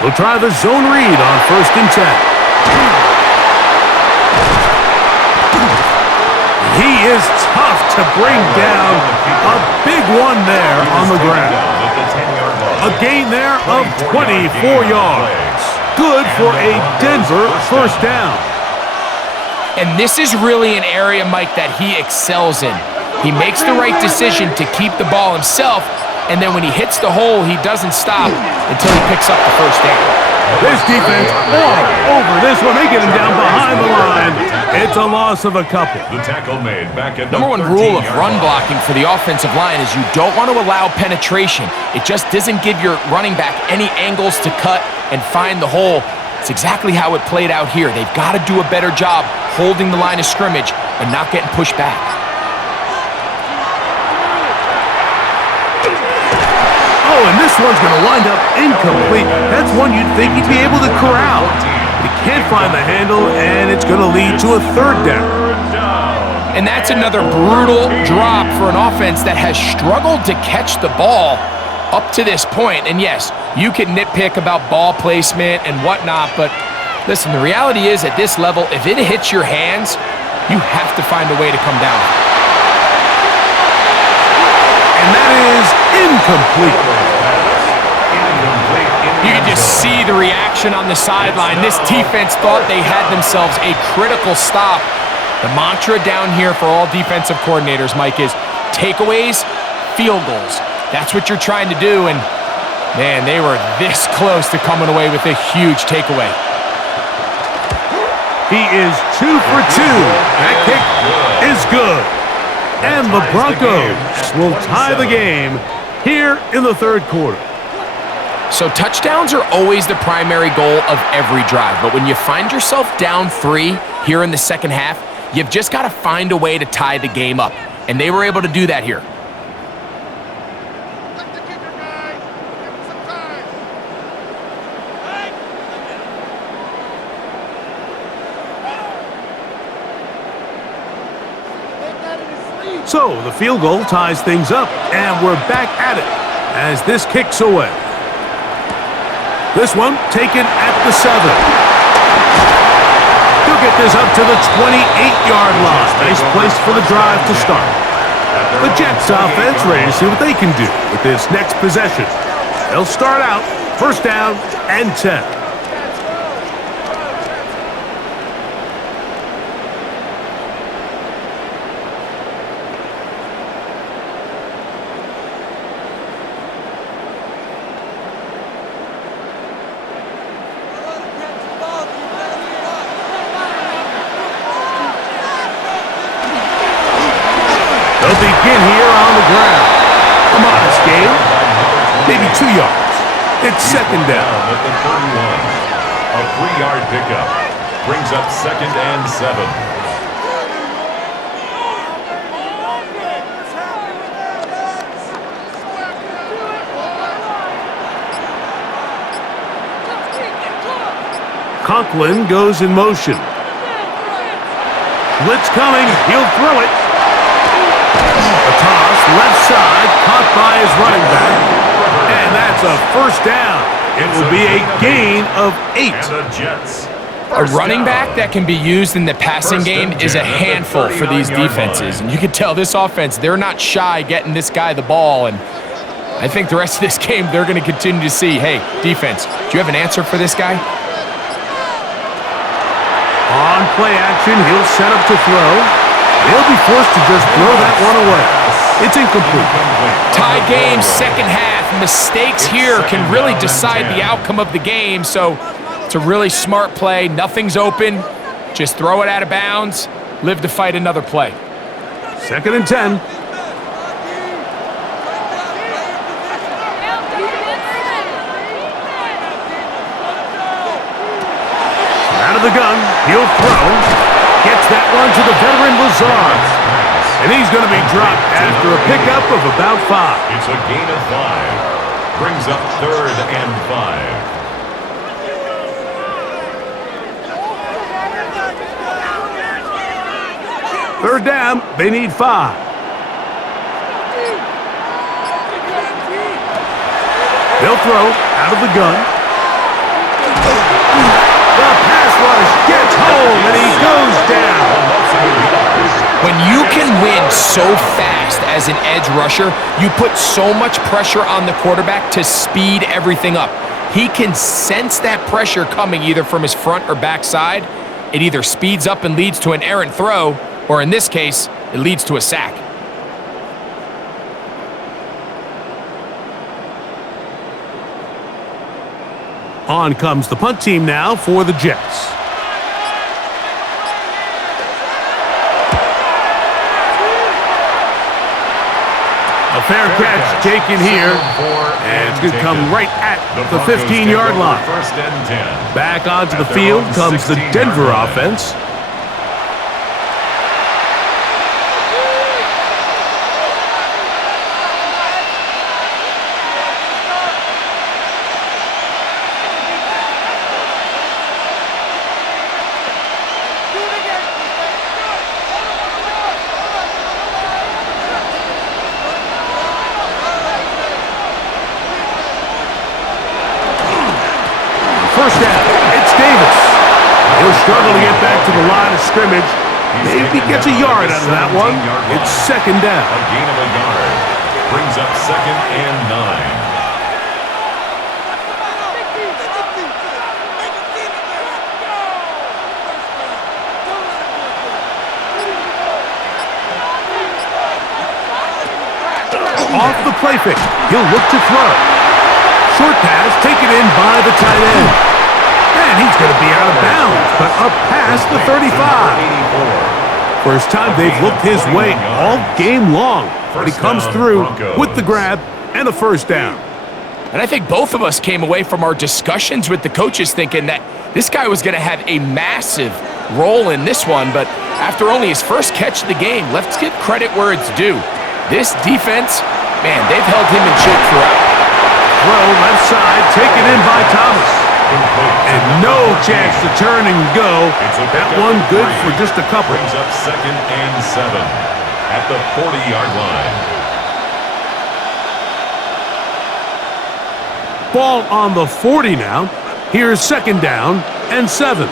We'll try the zone read on 1st and 10. He is tough to bring down. A big one there on the ground. A gain there of 24 yards. Good for a Denver 1st down. And this is really an area, Mike, that he excels in. He makes the right decision to keep the ball himself, and then when he hits the hole, he doesn't stop until he picks up the 1st down. This defense all over this one. They get him down behind the line. It's a loss of a couple. The tackle made back at the Number 1 rule of 13-yard run line. blocking for the offensive line is you don't want to allow penetration. It just doesn't give your running back any angles to cut and find the hole. It's exactly how it played out here. They've got to do a better job holding the line of scrimmage and not getting pushed back. Oh, and this one's going to wind up incomplete. That's one you'd think he'd be able to corral. But he can't find the handle, and it's going to lead to a 3rd down. And that's another brutal drop for an offense that has struggled to catch the ball up to this point. And yes, you can nitpick about ball placement and whatnot, but listen, the reality is at this level, if it hits your hands, you have to find a way to come down. And that is incomplete. You can just see the reaction on the sideline. This defense thought they had themselves a critical stop. The mantra down here for all defensive coordinators, Mike, is takeaways, field goals. That's what you're trying to do, and man, they were this close to coming away with a huge takeaway. He is 2 for 2. That kick is good. And the Broncos will tie the game here in the 3rd quarter. So touchdowns are always the primary goal of every drive, but when you find yourself down 3 here in the 2nd half, you've just got to find a way to tie the game up, and they were able to do that here. So the field goal ties things up, and we're back at it as this kicks away. This one taken at the 7. He'll get this up to the 28-yard line. Nice place for the drive to start. The Jets offense ready to see what they can do with this next possession. They'll start out 1st down and 10. They'll begin here on the ground. A modest gain, maybe 2 yards. It's 2nd down. At the 31. A 3-yard pickup brings up 2nd and 7. Conklin goes in motion. Blitz coming. He'll throw it. A toss, left side, caught by his running back. And that's a first down. It will be a gain of 8. And the Jets. A running back that can be used in the passing game is a handful for these defenses. And you can tell this offense, they're not shy getting this guy the ball. And I think the rest of this game, they're going to continue to see, hey, defense, do you have an answer for this guy? On play action, he'll set up to throw. He'll be forced to just throw that one away. It's incomplete. Tie game, second half. Mistakes here can really decide the outcome of the game. So it's a really smart play. Nothing's open. Just throw it out of bounds. Live to fight another play. 2nd and 10. Out of the gun, he'll throw. Gets that one to the veteran Lazard. And he's going to be dropped after a pickup of about 5. It's a gain of 5. Brings up 3rd and 5. 3rd down, they need 5. They'll throw out of the gun. The pass rush gets home, and he goes down. When you can win so fast as an edge rusher, you put so much pressure on the quarterback to speed everything up. He can sense that pressure coming either from his front or back side. It either speeds up and leads to an errant throw, or in this case, it leads to a sack. On comes the punt team now for the Jets. A fair catch taken here, and it's going to come right at the 15-yard line. 1st and 10. Back onto the field comes the Denver offense. First down, it's Davis. He'll struggle to get back to the line of scrimmage. Maybe gets a yard out of that one. It's 2nd down. A gain of a yard. Brings up 2nd and 9. Off the play fake, he'll look to throw. Short pass taken in by the tight end. And he's going to be out of bounds, but up past the 35. First time they've looked his way all game long. But he comes through with the grab and a first down. And I think both of us came away from our discussions with the coaches thinking that this guy was going to have a massive role in this one, but after only his first catch of the game, let's give credit where it's due. This defense, man, they've held him in check throughout. Throw left side, taken in by Thomas. And no chance to turn and go. That one good for just a couple. Brings up 2nd and 7 at the 40-yard line. Ball on the 40 now. Here's 2nd down and 7.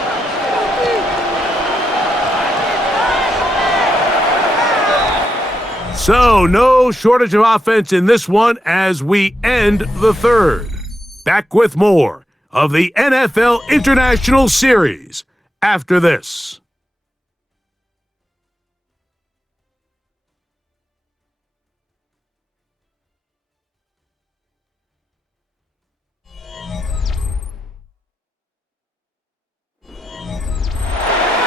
So, no shortage of offense in this one as we end the 3rd. Back with more of the NFL International Series after this.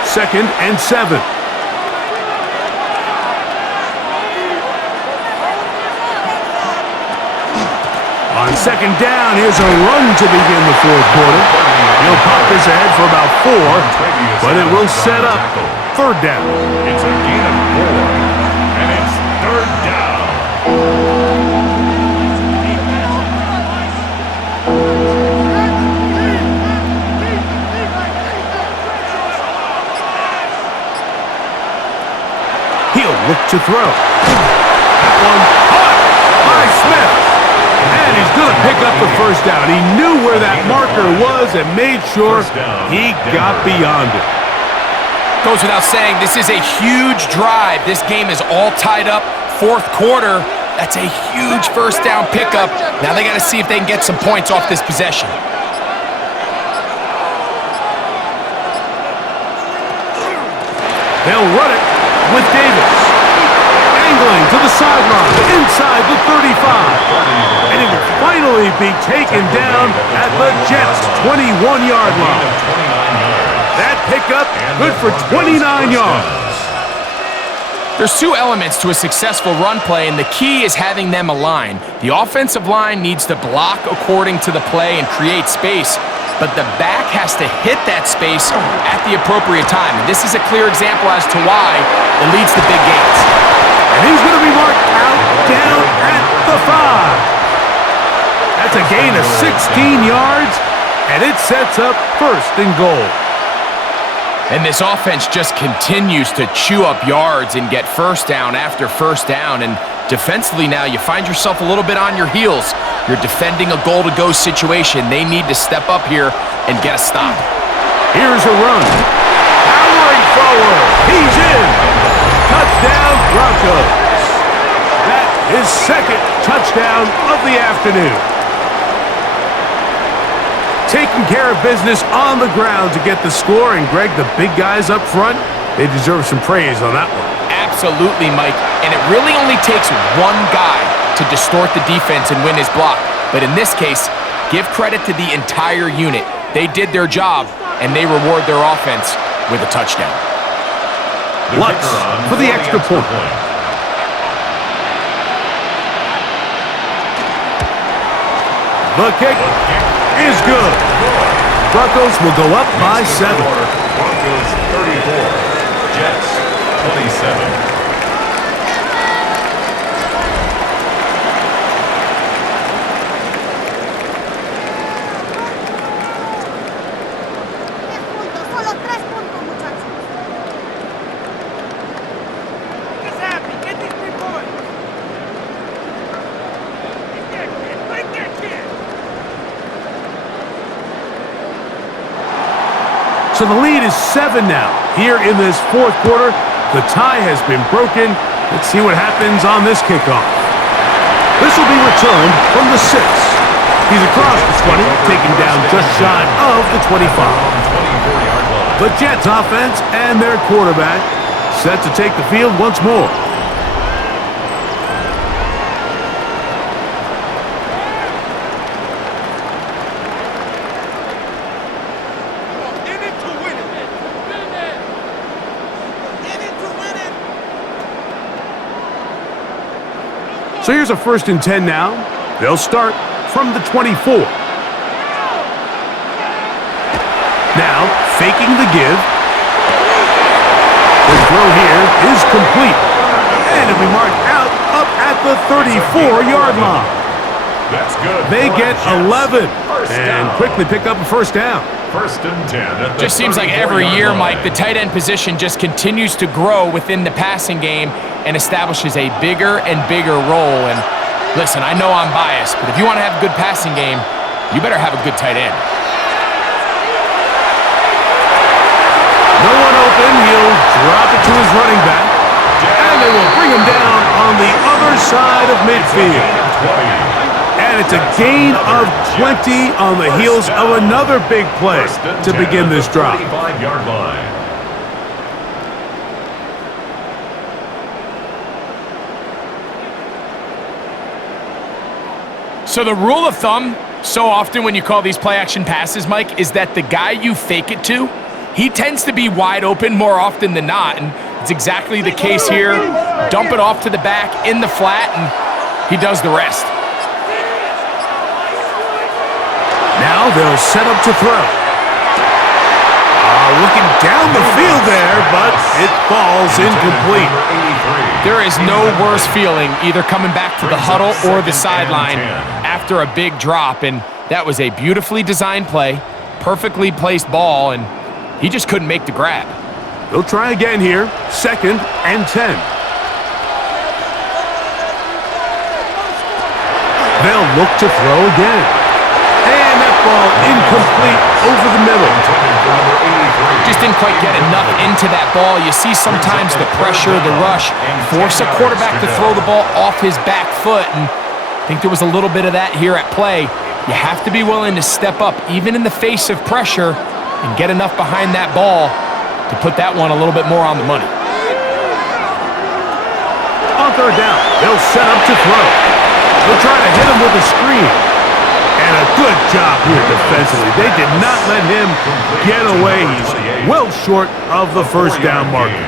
Second and 7. On 2nd down, here's a run to begin the 4th quarter. He'll pop his ahead for about 4, but it will set up 3rd down. It's a gain of 4, and it's 3rd down. He'll look to throw. That one caught by Smith. And he's going to pick up the first down. He knew where that marker was and made sure he got beyond it. Goes without saying, this is a huge drive. This game is all tied up. Fourth quarter, that's a huge first down pickup. Now they got to see if they can get some points off this possession. They'll run it with Davis. Angling to the sideline, inside the 35. And it will finally be taken down at the Jets' 21-yard line. That pickup, good for 29 yards. There's two elements to a successful run play, and the key is having them align. The offensive line needs to block according to the play and create space, but the back has to hit that space at the appropriate time. And this is a clear example as to why it leads to big gains. And he's going to be marked out down at the 5. That's a gain of 16 yards, and it sets up first and goal. And this offense just continues to chew up yards and get first down after first down. And defensively now, you find yourself a little bit on your heels. You're defending a goal-to-go situation. They need to step up here and get a stop. Here's a run. Powering forward. He's in. Touchdown, Broncos. That is second touchdown of the afternoon. Taking care of business on the ground to get the score. And, Greg, the big guys up front, they deserve some praise on that one. Absolutely, Mike. And it really only takes one guy to distort the defense and win his block. But in this case, give credit to the entire unit. They did their job, and they reward their offense with a touchdown. Lutz for the extra point. The kick is good. Broncos will go up by 7. Broncos 34, Jets 27. So the lead is 7 now. Here in this fourth quarter, the tie has been broken. Let's see what happens on this kickoff. This will be returned from the 6. He's across the 20, taken down just shy of the 25. The Jets offense and their quarterback set to take the field once more. So here's a 1st and 10 now. They'll start from the 24. Now, faking the give. The throw here is complete. And it'll be marked out up at the 34-yard line. That's good. They get 11 and quickly pick up a first down. 1st and 10 at the Just seems like every year, Mike, the tight end position just continues to grow within the passing game and establishes a bigger and bigger role. And listen, I know I'm biased, but if you want to have a good passing game, you better have a good tight end. No one open. He'll drop it to his running back. And they will bring him down on the other side of midfield. And it's a gain of 20 on the heels of another big play to begin this drive. 35-yard line. So the rule of thumb, so often when you call these play-action passes, Mike, is that the guy you fake it to, he tends to be wide open more often than not, and it's exactly the case here. Dump it off to the back in the flat, and he does the rest. Now they'll set up to throw. Looking down the field there, but it falls incomplete. There is no worse feeling either coming back to the huddle or the sideline after a big drop, and that was a beautifully designed play, perfectly placed ball, and he just couldn't make the grab. They'll try again here. 2nd and 10. They'll look to throw again. And that ball incomplete over the middle. Just didn't quite get enough into that ball. You see sometimes the pressure, the rush, force a quarterback to throw the ball off his back foot, and I think there was a little bit of that here at play. You have to be willing to step up, even in the face of pressure, and get enough behind that ball to put that one a little bit more on the money. On third down, they'll set up to throw. They'll try to hit him with a screen. And a good job here defensively. They did not let him get away. He's well short of the first down marker.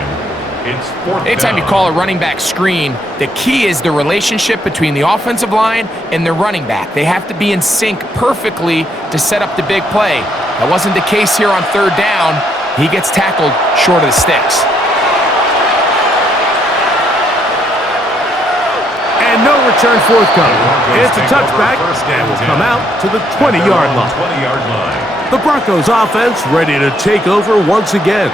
Anytime you call a running back screen, the key is the relationship between the offensive line and the running back. They have to be in sync perfectly to set up the big play. That wasn't the case here on third down. He gets tackled short of the sticks. And no return forthcoming. It's a touchback and will come out to the 20-yard line. The Broncos offense ready to take over once again.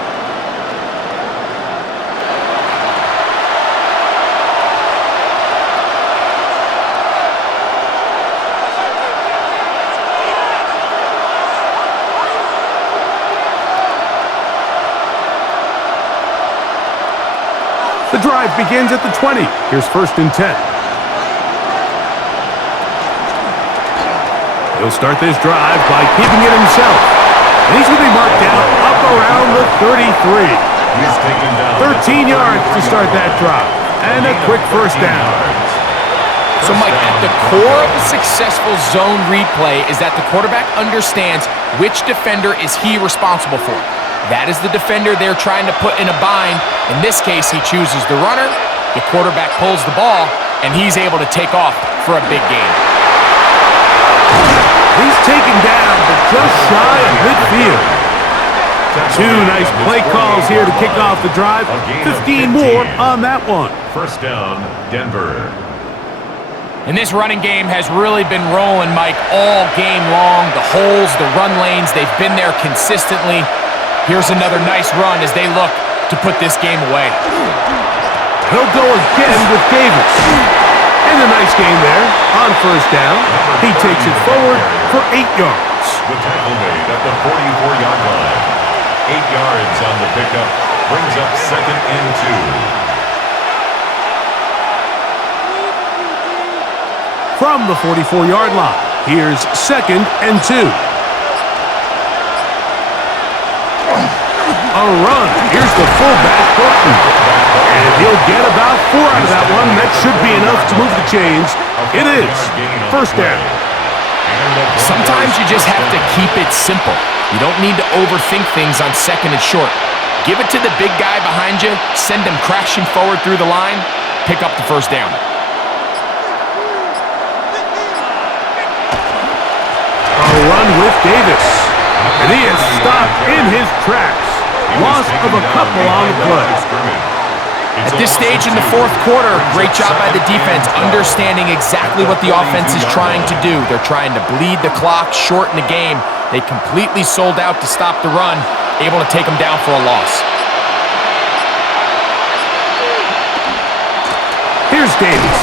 The drive begins at the 20. Here's 1st and 10. He'll start this drive by keeping it himself. And he's going to be marked out up around the 33. He's taken down 13 yards to start that drive. And a quick first down. So, Mike, at the core of a successful zone read play is that the quarterback understands which defender is he responsible for. That is the defender they're trying to put in a bind. In this case, he chooses the runner. The quarterback pulls the ball, and he's able to take off for a big gain. He's taken down, but just shy of midfield. Two nice play calls here to kick off the drive. 15 more on that one. First down, Denver. And this running game has really been rolling, Mike, all game long. The holes, the run lanes, they've been there consistently. Here's another nice run as they look to put this game away. He'll go again with Davis. And a nice game there on first down. He takes it forward for 8 yards. The tackle made at the 44-yard line. 8 yards on the pickup. Brings up 2nd and 2. From the 44-yard line, here's 2nd and 2. A run. Here's the fullback, Thornton. And he'll get about 4 out of that one. That should be enough to move the chains. It is. First down. Sometimes you just have to keep it simple. You don't need to overthink things on 2nd and short. Give it to the big guy behind you. Send him crashing forward through the line. Pick up the first down. A run with Davis. And he is stopped in his tracks. Loss of a couple on the play. At this stage in the 4th quarter, great job by the defense understanding exactly what the offense is trying to do. They're trying to bleed the clock, shorten the game. They completely sold out to stop the run, able to take them down for a loss. Here's Davis.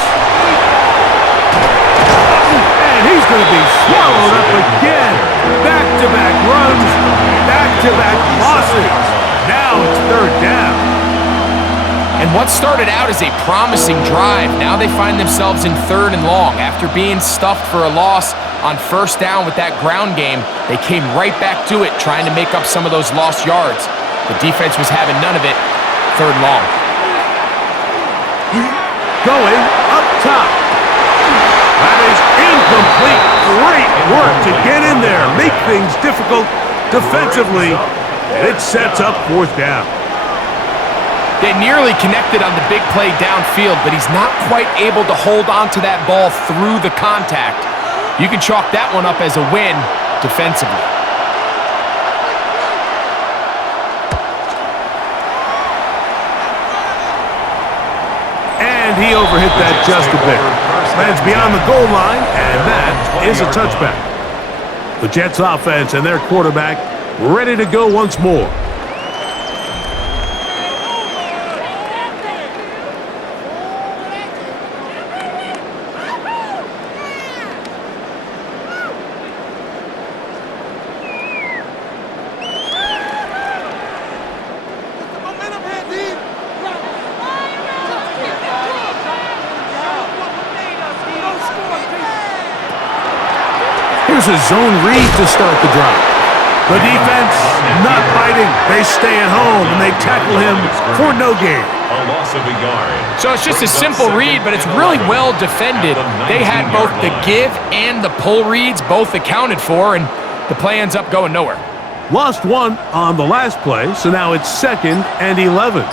And he's going to be swallowed up again. Back-to-back runs, back-to-back losses. Now it's 3rd down. And what started out as a promising drive, now they find themselves in 3rd and long. After being stuffed for a loss on first down with that ground game, they came right back to it, trying to make up some of those lost yards. The defense was having none of it. 3rd and long. Going up top. That is incomplete. Great work to get in there, make things difficult defensively, and it sets up 4th down. They nearly connected on the big play downfield, but he's not quite able to hold on to that ball through the contact. You can chalk that one up as a win defensively. And he overhit that just a bit. Lands beyond the goal line, and that is a touchback. The Jets offense and their quarterback ready to go once more. Here's a zone read to start the drive. The defense not biting. They stay at home, and they tackle him for no gain. A loss of a yard. So it's just a simple read, but it's really well defended. They had both the give and the pull reads both accounted for, and the play ends up going nowhere. Lost one on the last play, so now it's 2nd and 11. A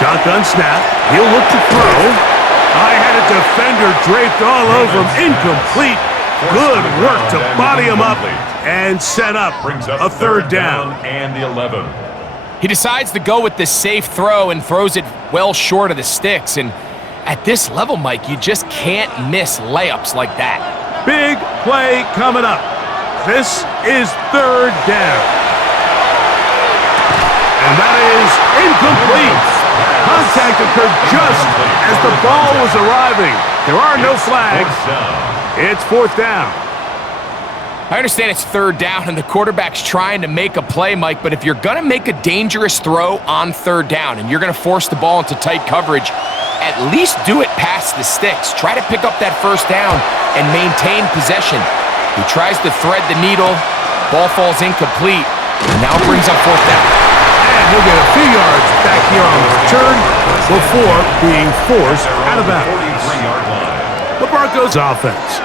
shotgun snap. He'll look to throw. I had a defender draped all over him. Incomplete. Good work to body him up and set up a third down. And the 11. He decides to go with the safe throw and throws it well short of the sticks. And at this level, Mike, you just can't miss layups like that. Big play coming up. This is 3rd down. And that is incomplete. Contact occurred just as the ball was arriving. There are no flags. It's 4th down. I understand it's 3rd down and the quarterback's trying to make a play, Mike, but if you're going to make a dangerous throw on 3rd down and you're going to force the ball into tight coverage, at least do it past the sticks. Try to pick up that 1st down and maintain possession. He tries to thread the needle. Ball falls incomplete. And now brings up 4th down. And he'll get a few yards back here on the return before being forced out of bounds. 43-yard line. The Broncos offense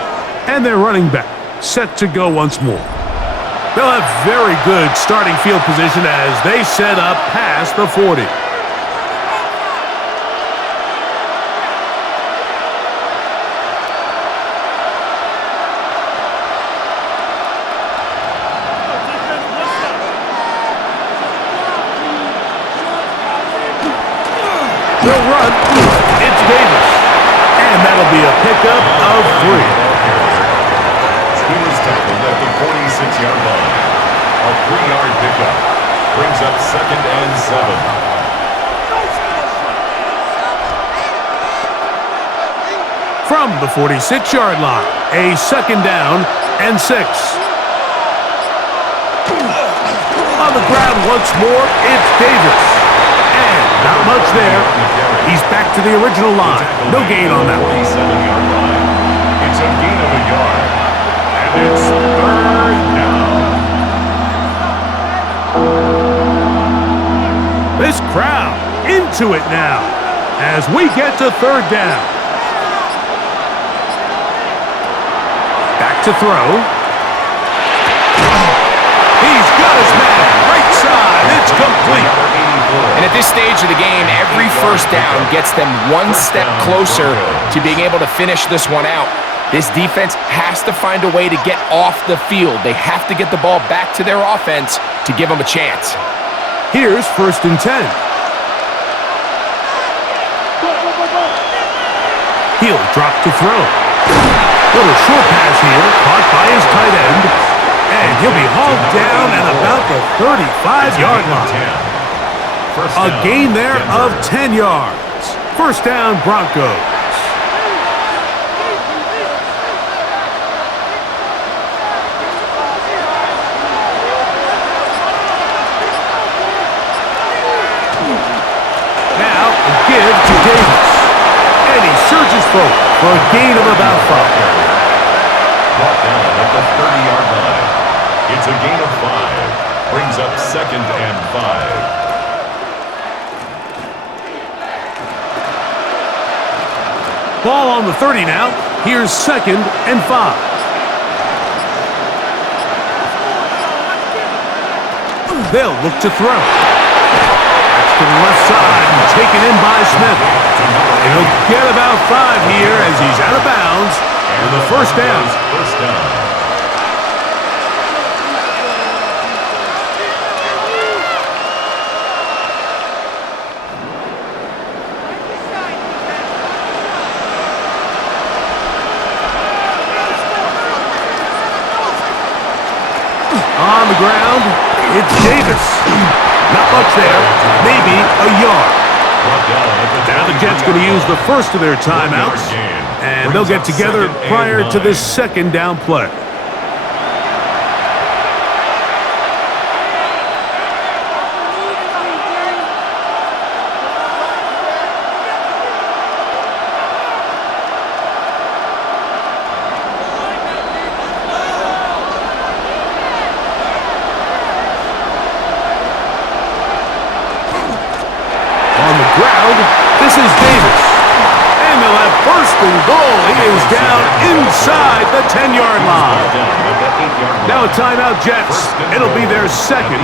and their running back set to go once more. They'll have very good starting field position as they set up past the 40. They'll run. It's Davis. And that'll be a pickup of 3. He was tackled at the 46-yard line. A 3-yard pickup brings up 2nd and 7. From the 46-yard line, a 2nd down and 6. On the ground once more, it's Davis. And not much there. He's back to the original line. No gain on that one. 47-yard line. It's a gain of a yard. And it's 3rd down. This crowd into it now as we get to 3rd down. Back to throw. He's got his man. Right side. It's complete. And at this stage of the game, every 1st down gets them one step closer to being able to finish this one out. This defense has to find a way to get off the field. They have to get the ball back to their offense to give them a chance. Here's 1st and 10. He'll drop to throw. Little short pass here, caught by his tight end. And he'll be hauled down at about the 35-yard line. A gain there of 10 yards. 1st down, Broncos. Now, a give to Davis. And he surges forward for a gain of about 5. Brought down at the 30-yard line. It's a gain of 5. Brings up 2nd and 5. Ball on the 30 now. Here's 2nd and 5. They'll look to throw. That's to the left side and taken in by Smith. And he'll get about 5 here as he's out of bounds with a 1st down. 1st down. On the ground, it's Davis. Not much there, maybe a yard. Now the Jets going to use the first of their timeouts, and they'll get together prior to this 2nd down play. field. This is Davis. And they'll have first and goal. He is down inside the 10-yard line. Now a timeout, Jets. It'll be their second.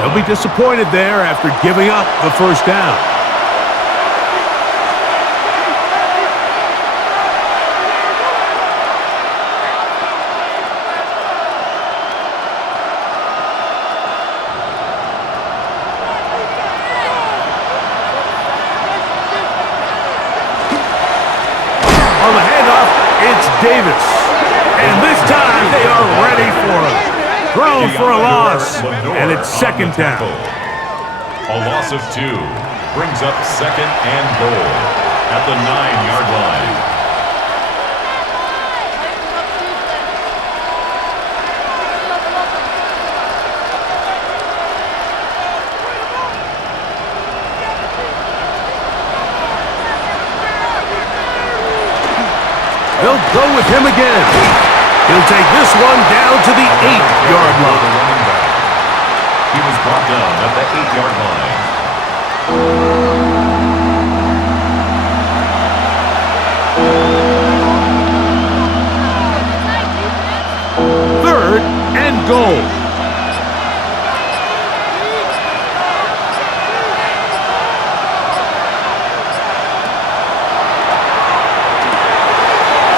They'll be disappointed there after giving up the first down. On the handoff, it's Davis. And this time they are ready for him. Thrown for a loss, and it's second down. A loss of 2 brings up second and goal at the 9-yard line. They'll go with him again. He'll take this one down to the 8-yard line. He was brought down at the 8-yard line. Third and goal.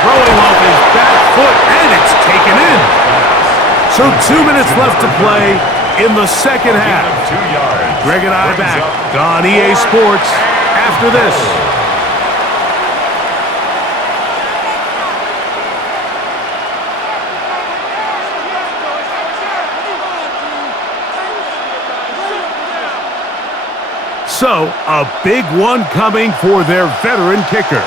Throwing off his back foot, and it's taken in. So 2 minutes left to play in the second half. 2 yards. Greg and I back on EA Sports after this. So, a big one coming for their veteran kicker.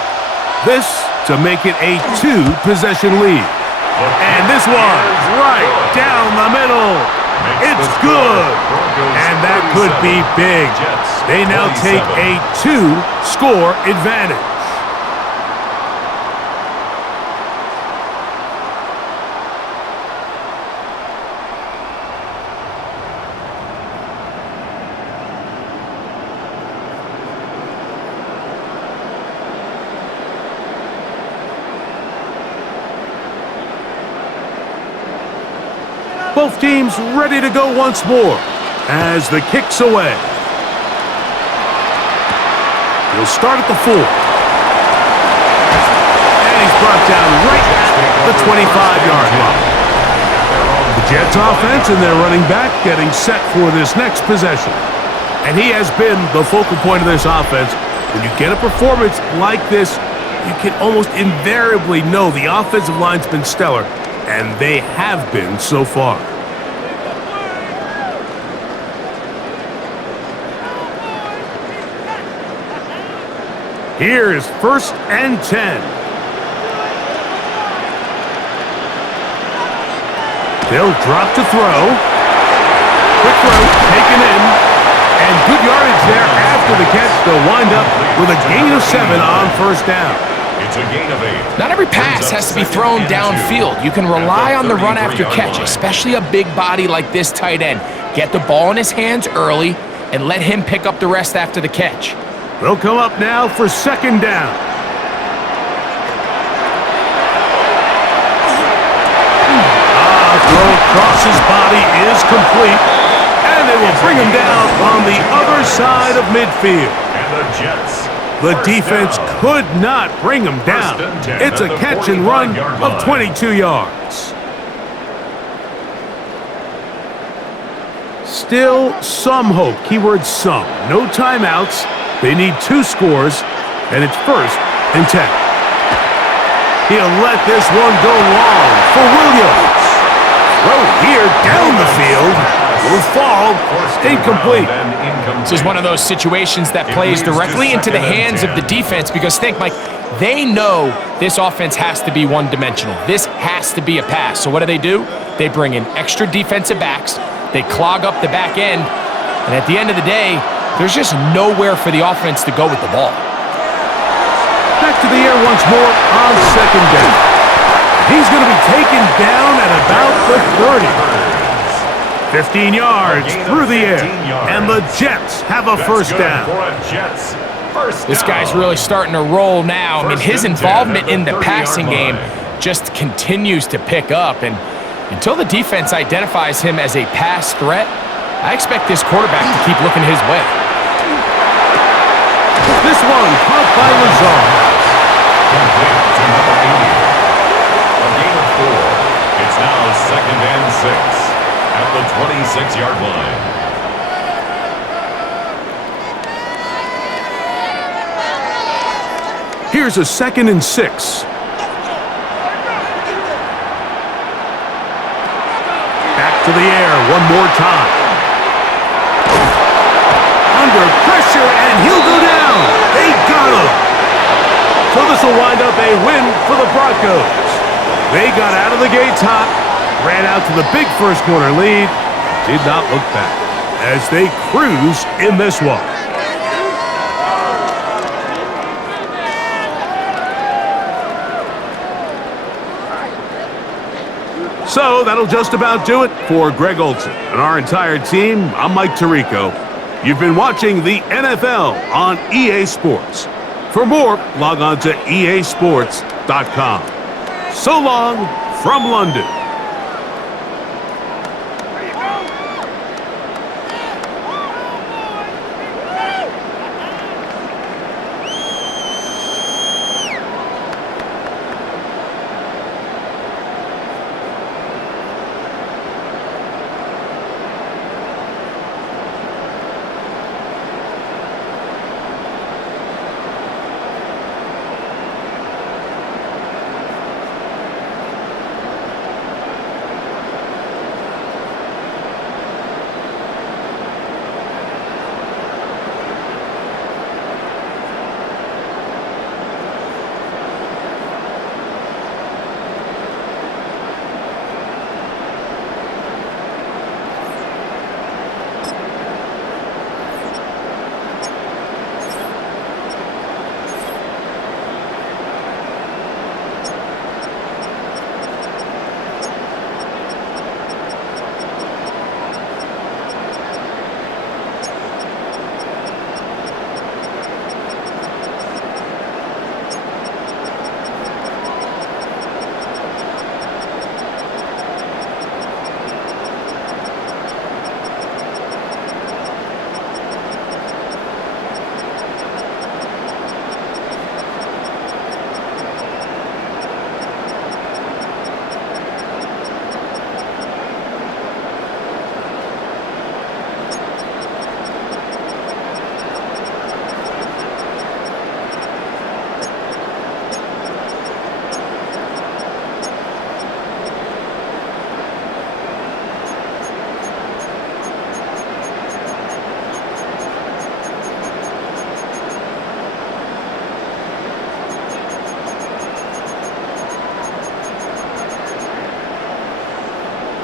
This to make it a 2-possession lead. And this one, right down the middle. It's good. And that could be big. They now take a 2-score advantage. Both teams ready to go once more as the kick's away. He'll start at the 4. And he's brought down right at the 25-yard line. The Jets offense and their running back getting set for this next possession. And he has been the focal point of this offense. When you get a performance like this, you can almost invariably know the offensive line's been stellar. And they have been so far. Here is first and 10. They'll drop to throw. Quick throw, taken in. And good yardage there after the catch. They'll wind up with a gain of 7 on first down. It's a gain of 8. Not every pass has to be thrown downfield. You can rely on the run after catch, especially a big body like this tight end. Get the ball in his hands early and let him pick up the rest after the catch. They'll come up now for second down. Throw across his body is complete. And they will bring him down on the other side of midfield. And the Jets. The defense could not bring him down. It's a catch and run of 22 yards. Still some hope. Keyword some. No timeouts. They need 2 scores, and it's first and 10. He'll let this one go long for Williams. Throw here down the field. Will fall. Incomplete. This is one of those situations that plays directly into the hands of the defense because think, Mike, they know this offense has to be one-dimensional. This has to be a pass. So what do? They bring in extra defensive backs. They clog up the back end. And at the end of the day, there's just nowhere for the offense to go with the ball. Back to the air once more on second down. He's going to be taken down at about the 30. 15 yards through the air, and the Jets have a first down. For a Jets This guy's really starting to roll now. I mean, his involvement in the passing game just continues to pick up, and until the defense identifies him as a pass threat, I expect this quarterback to keep looking his way. This one caught by Lazar. Complete to number 80. A gain of 4. It's now 2nd and 6 at the 26-yard line. Here's a 2nd and 6. Back to the air one more time. Under pressure, and he'll go down. They got him. So this will wind up a win for the Broncos. They got out of the gates hot, ran out to the big first quarter lead, did not look back as they cruise in this one. So that'll just about do it for Greg Olson and our entire team. I'm Mike Tirico. You've been watching the NFL on EA Sports. For more, log on to easports.com. So long from London.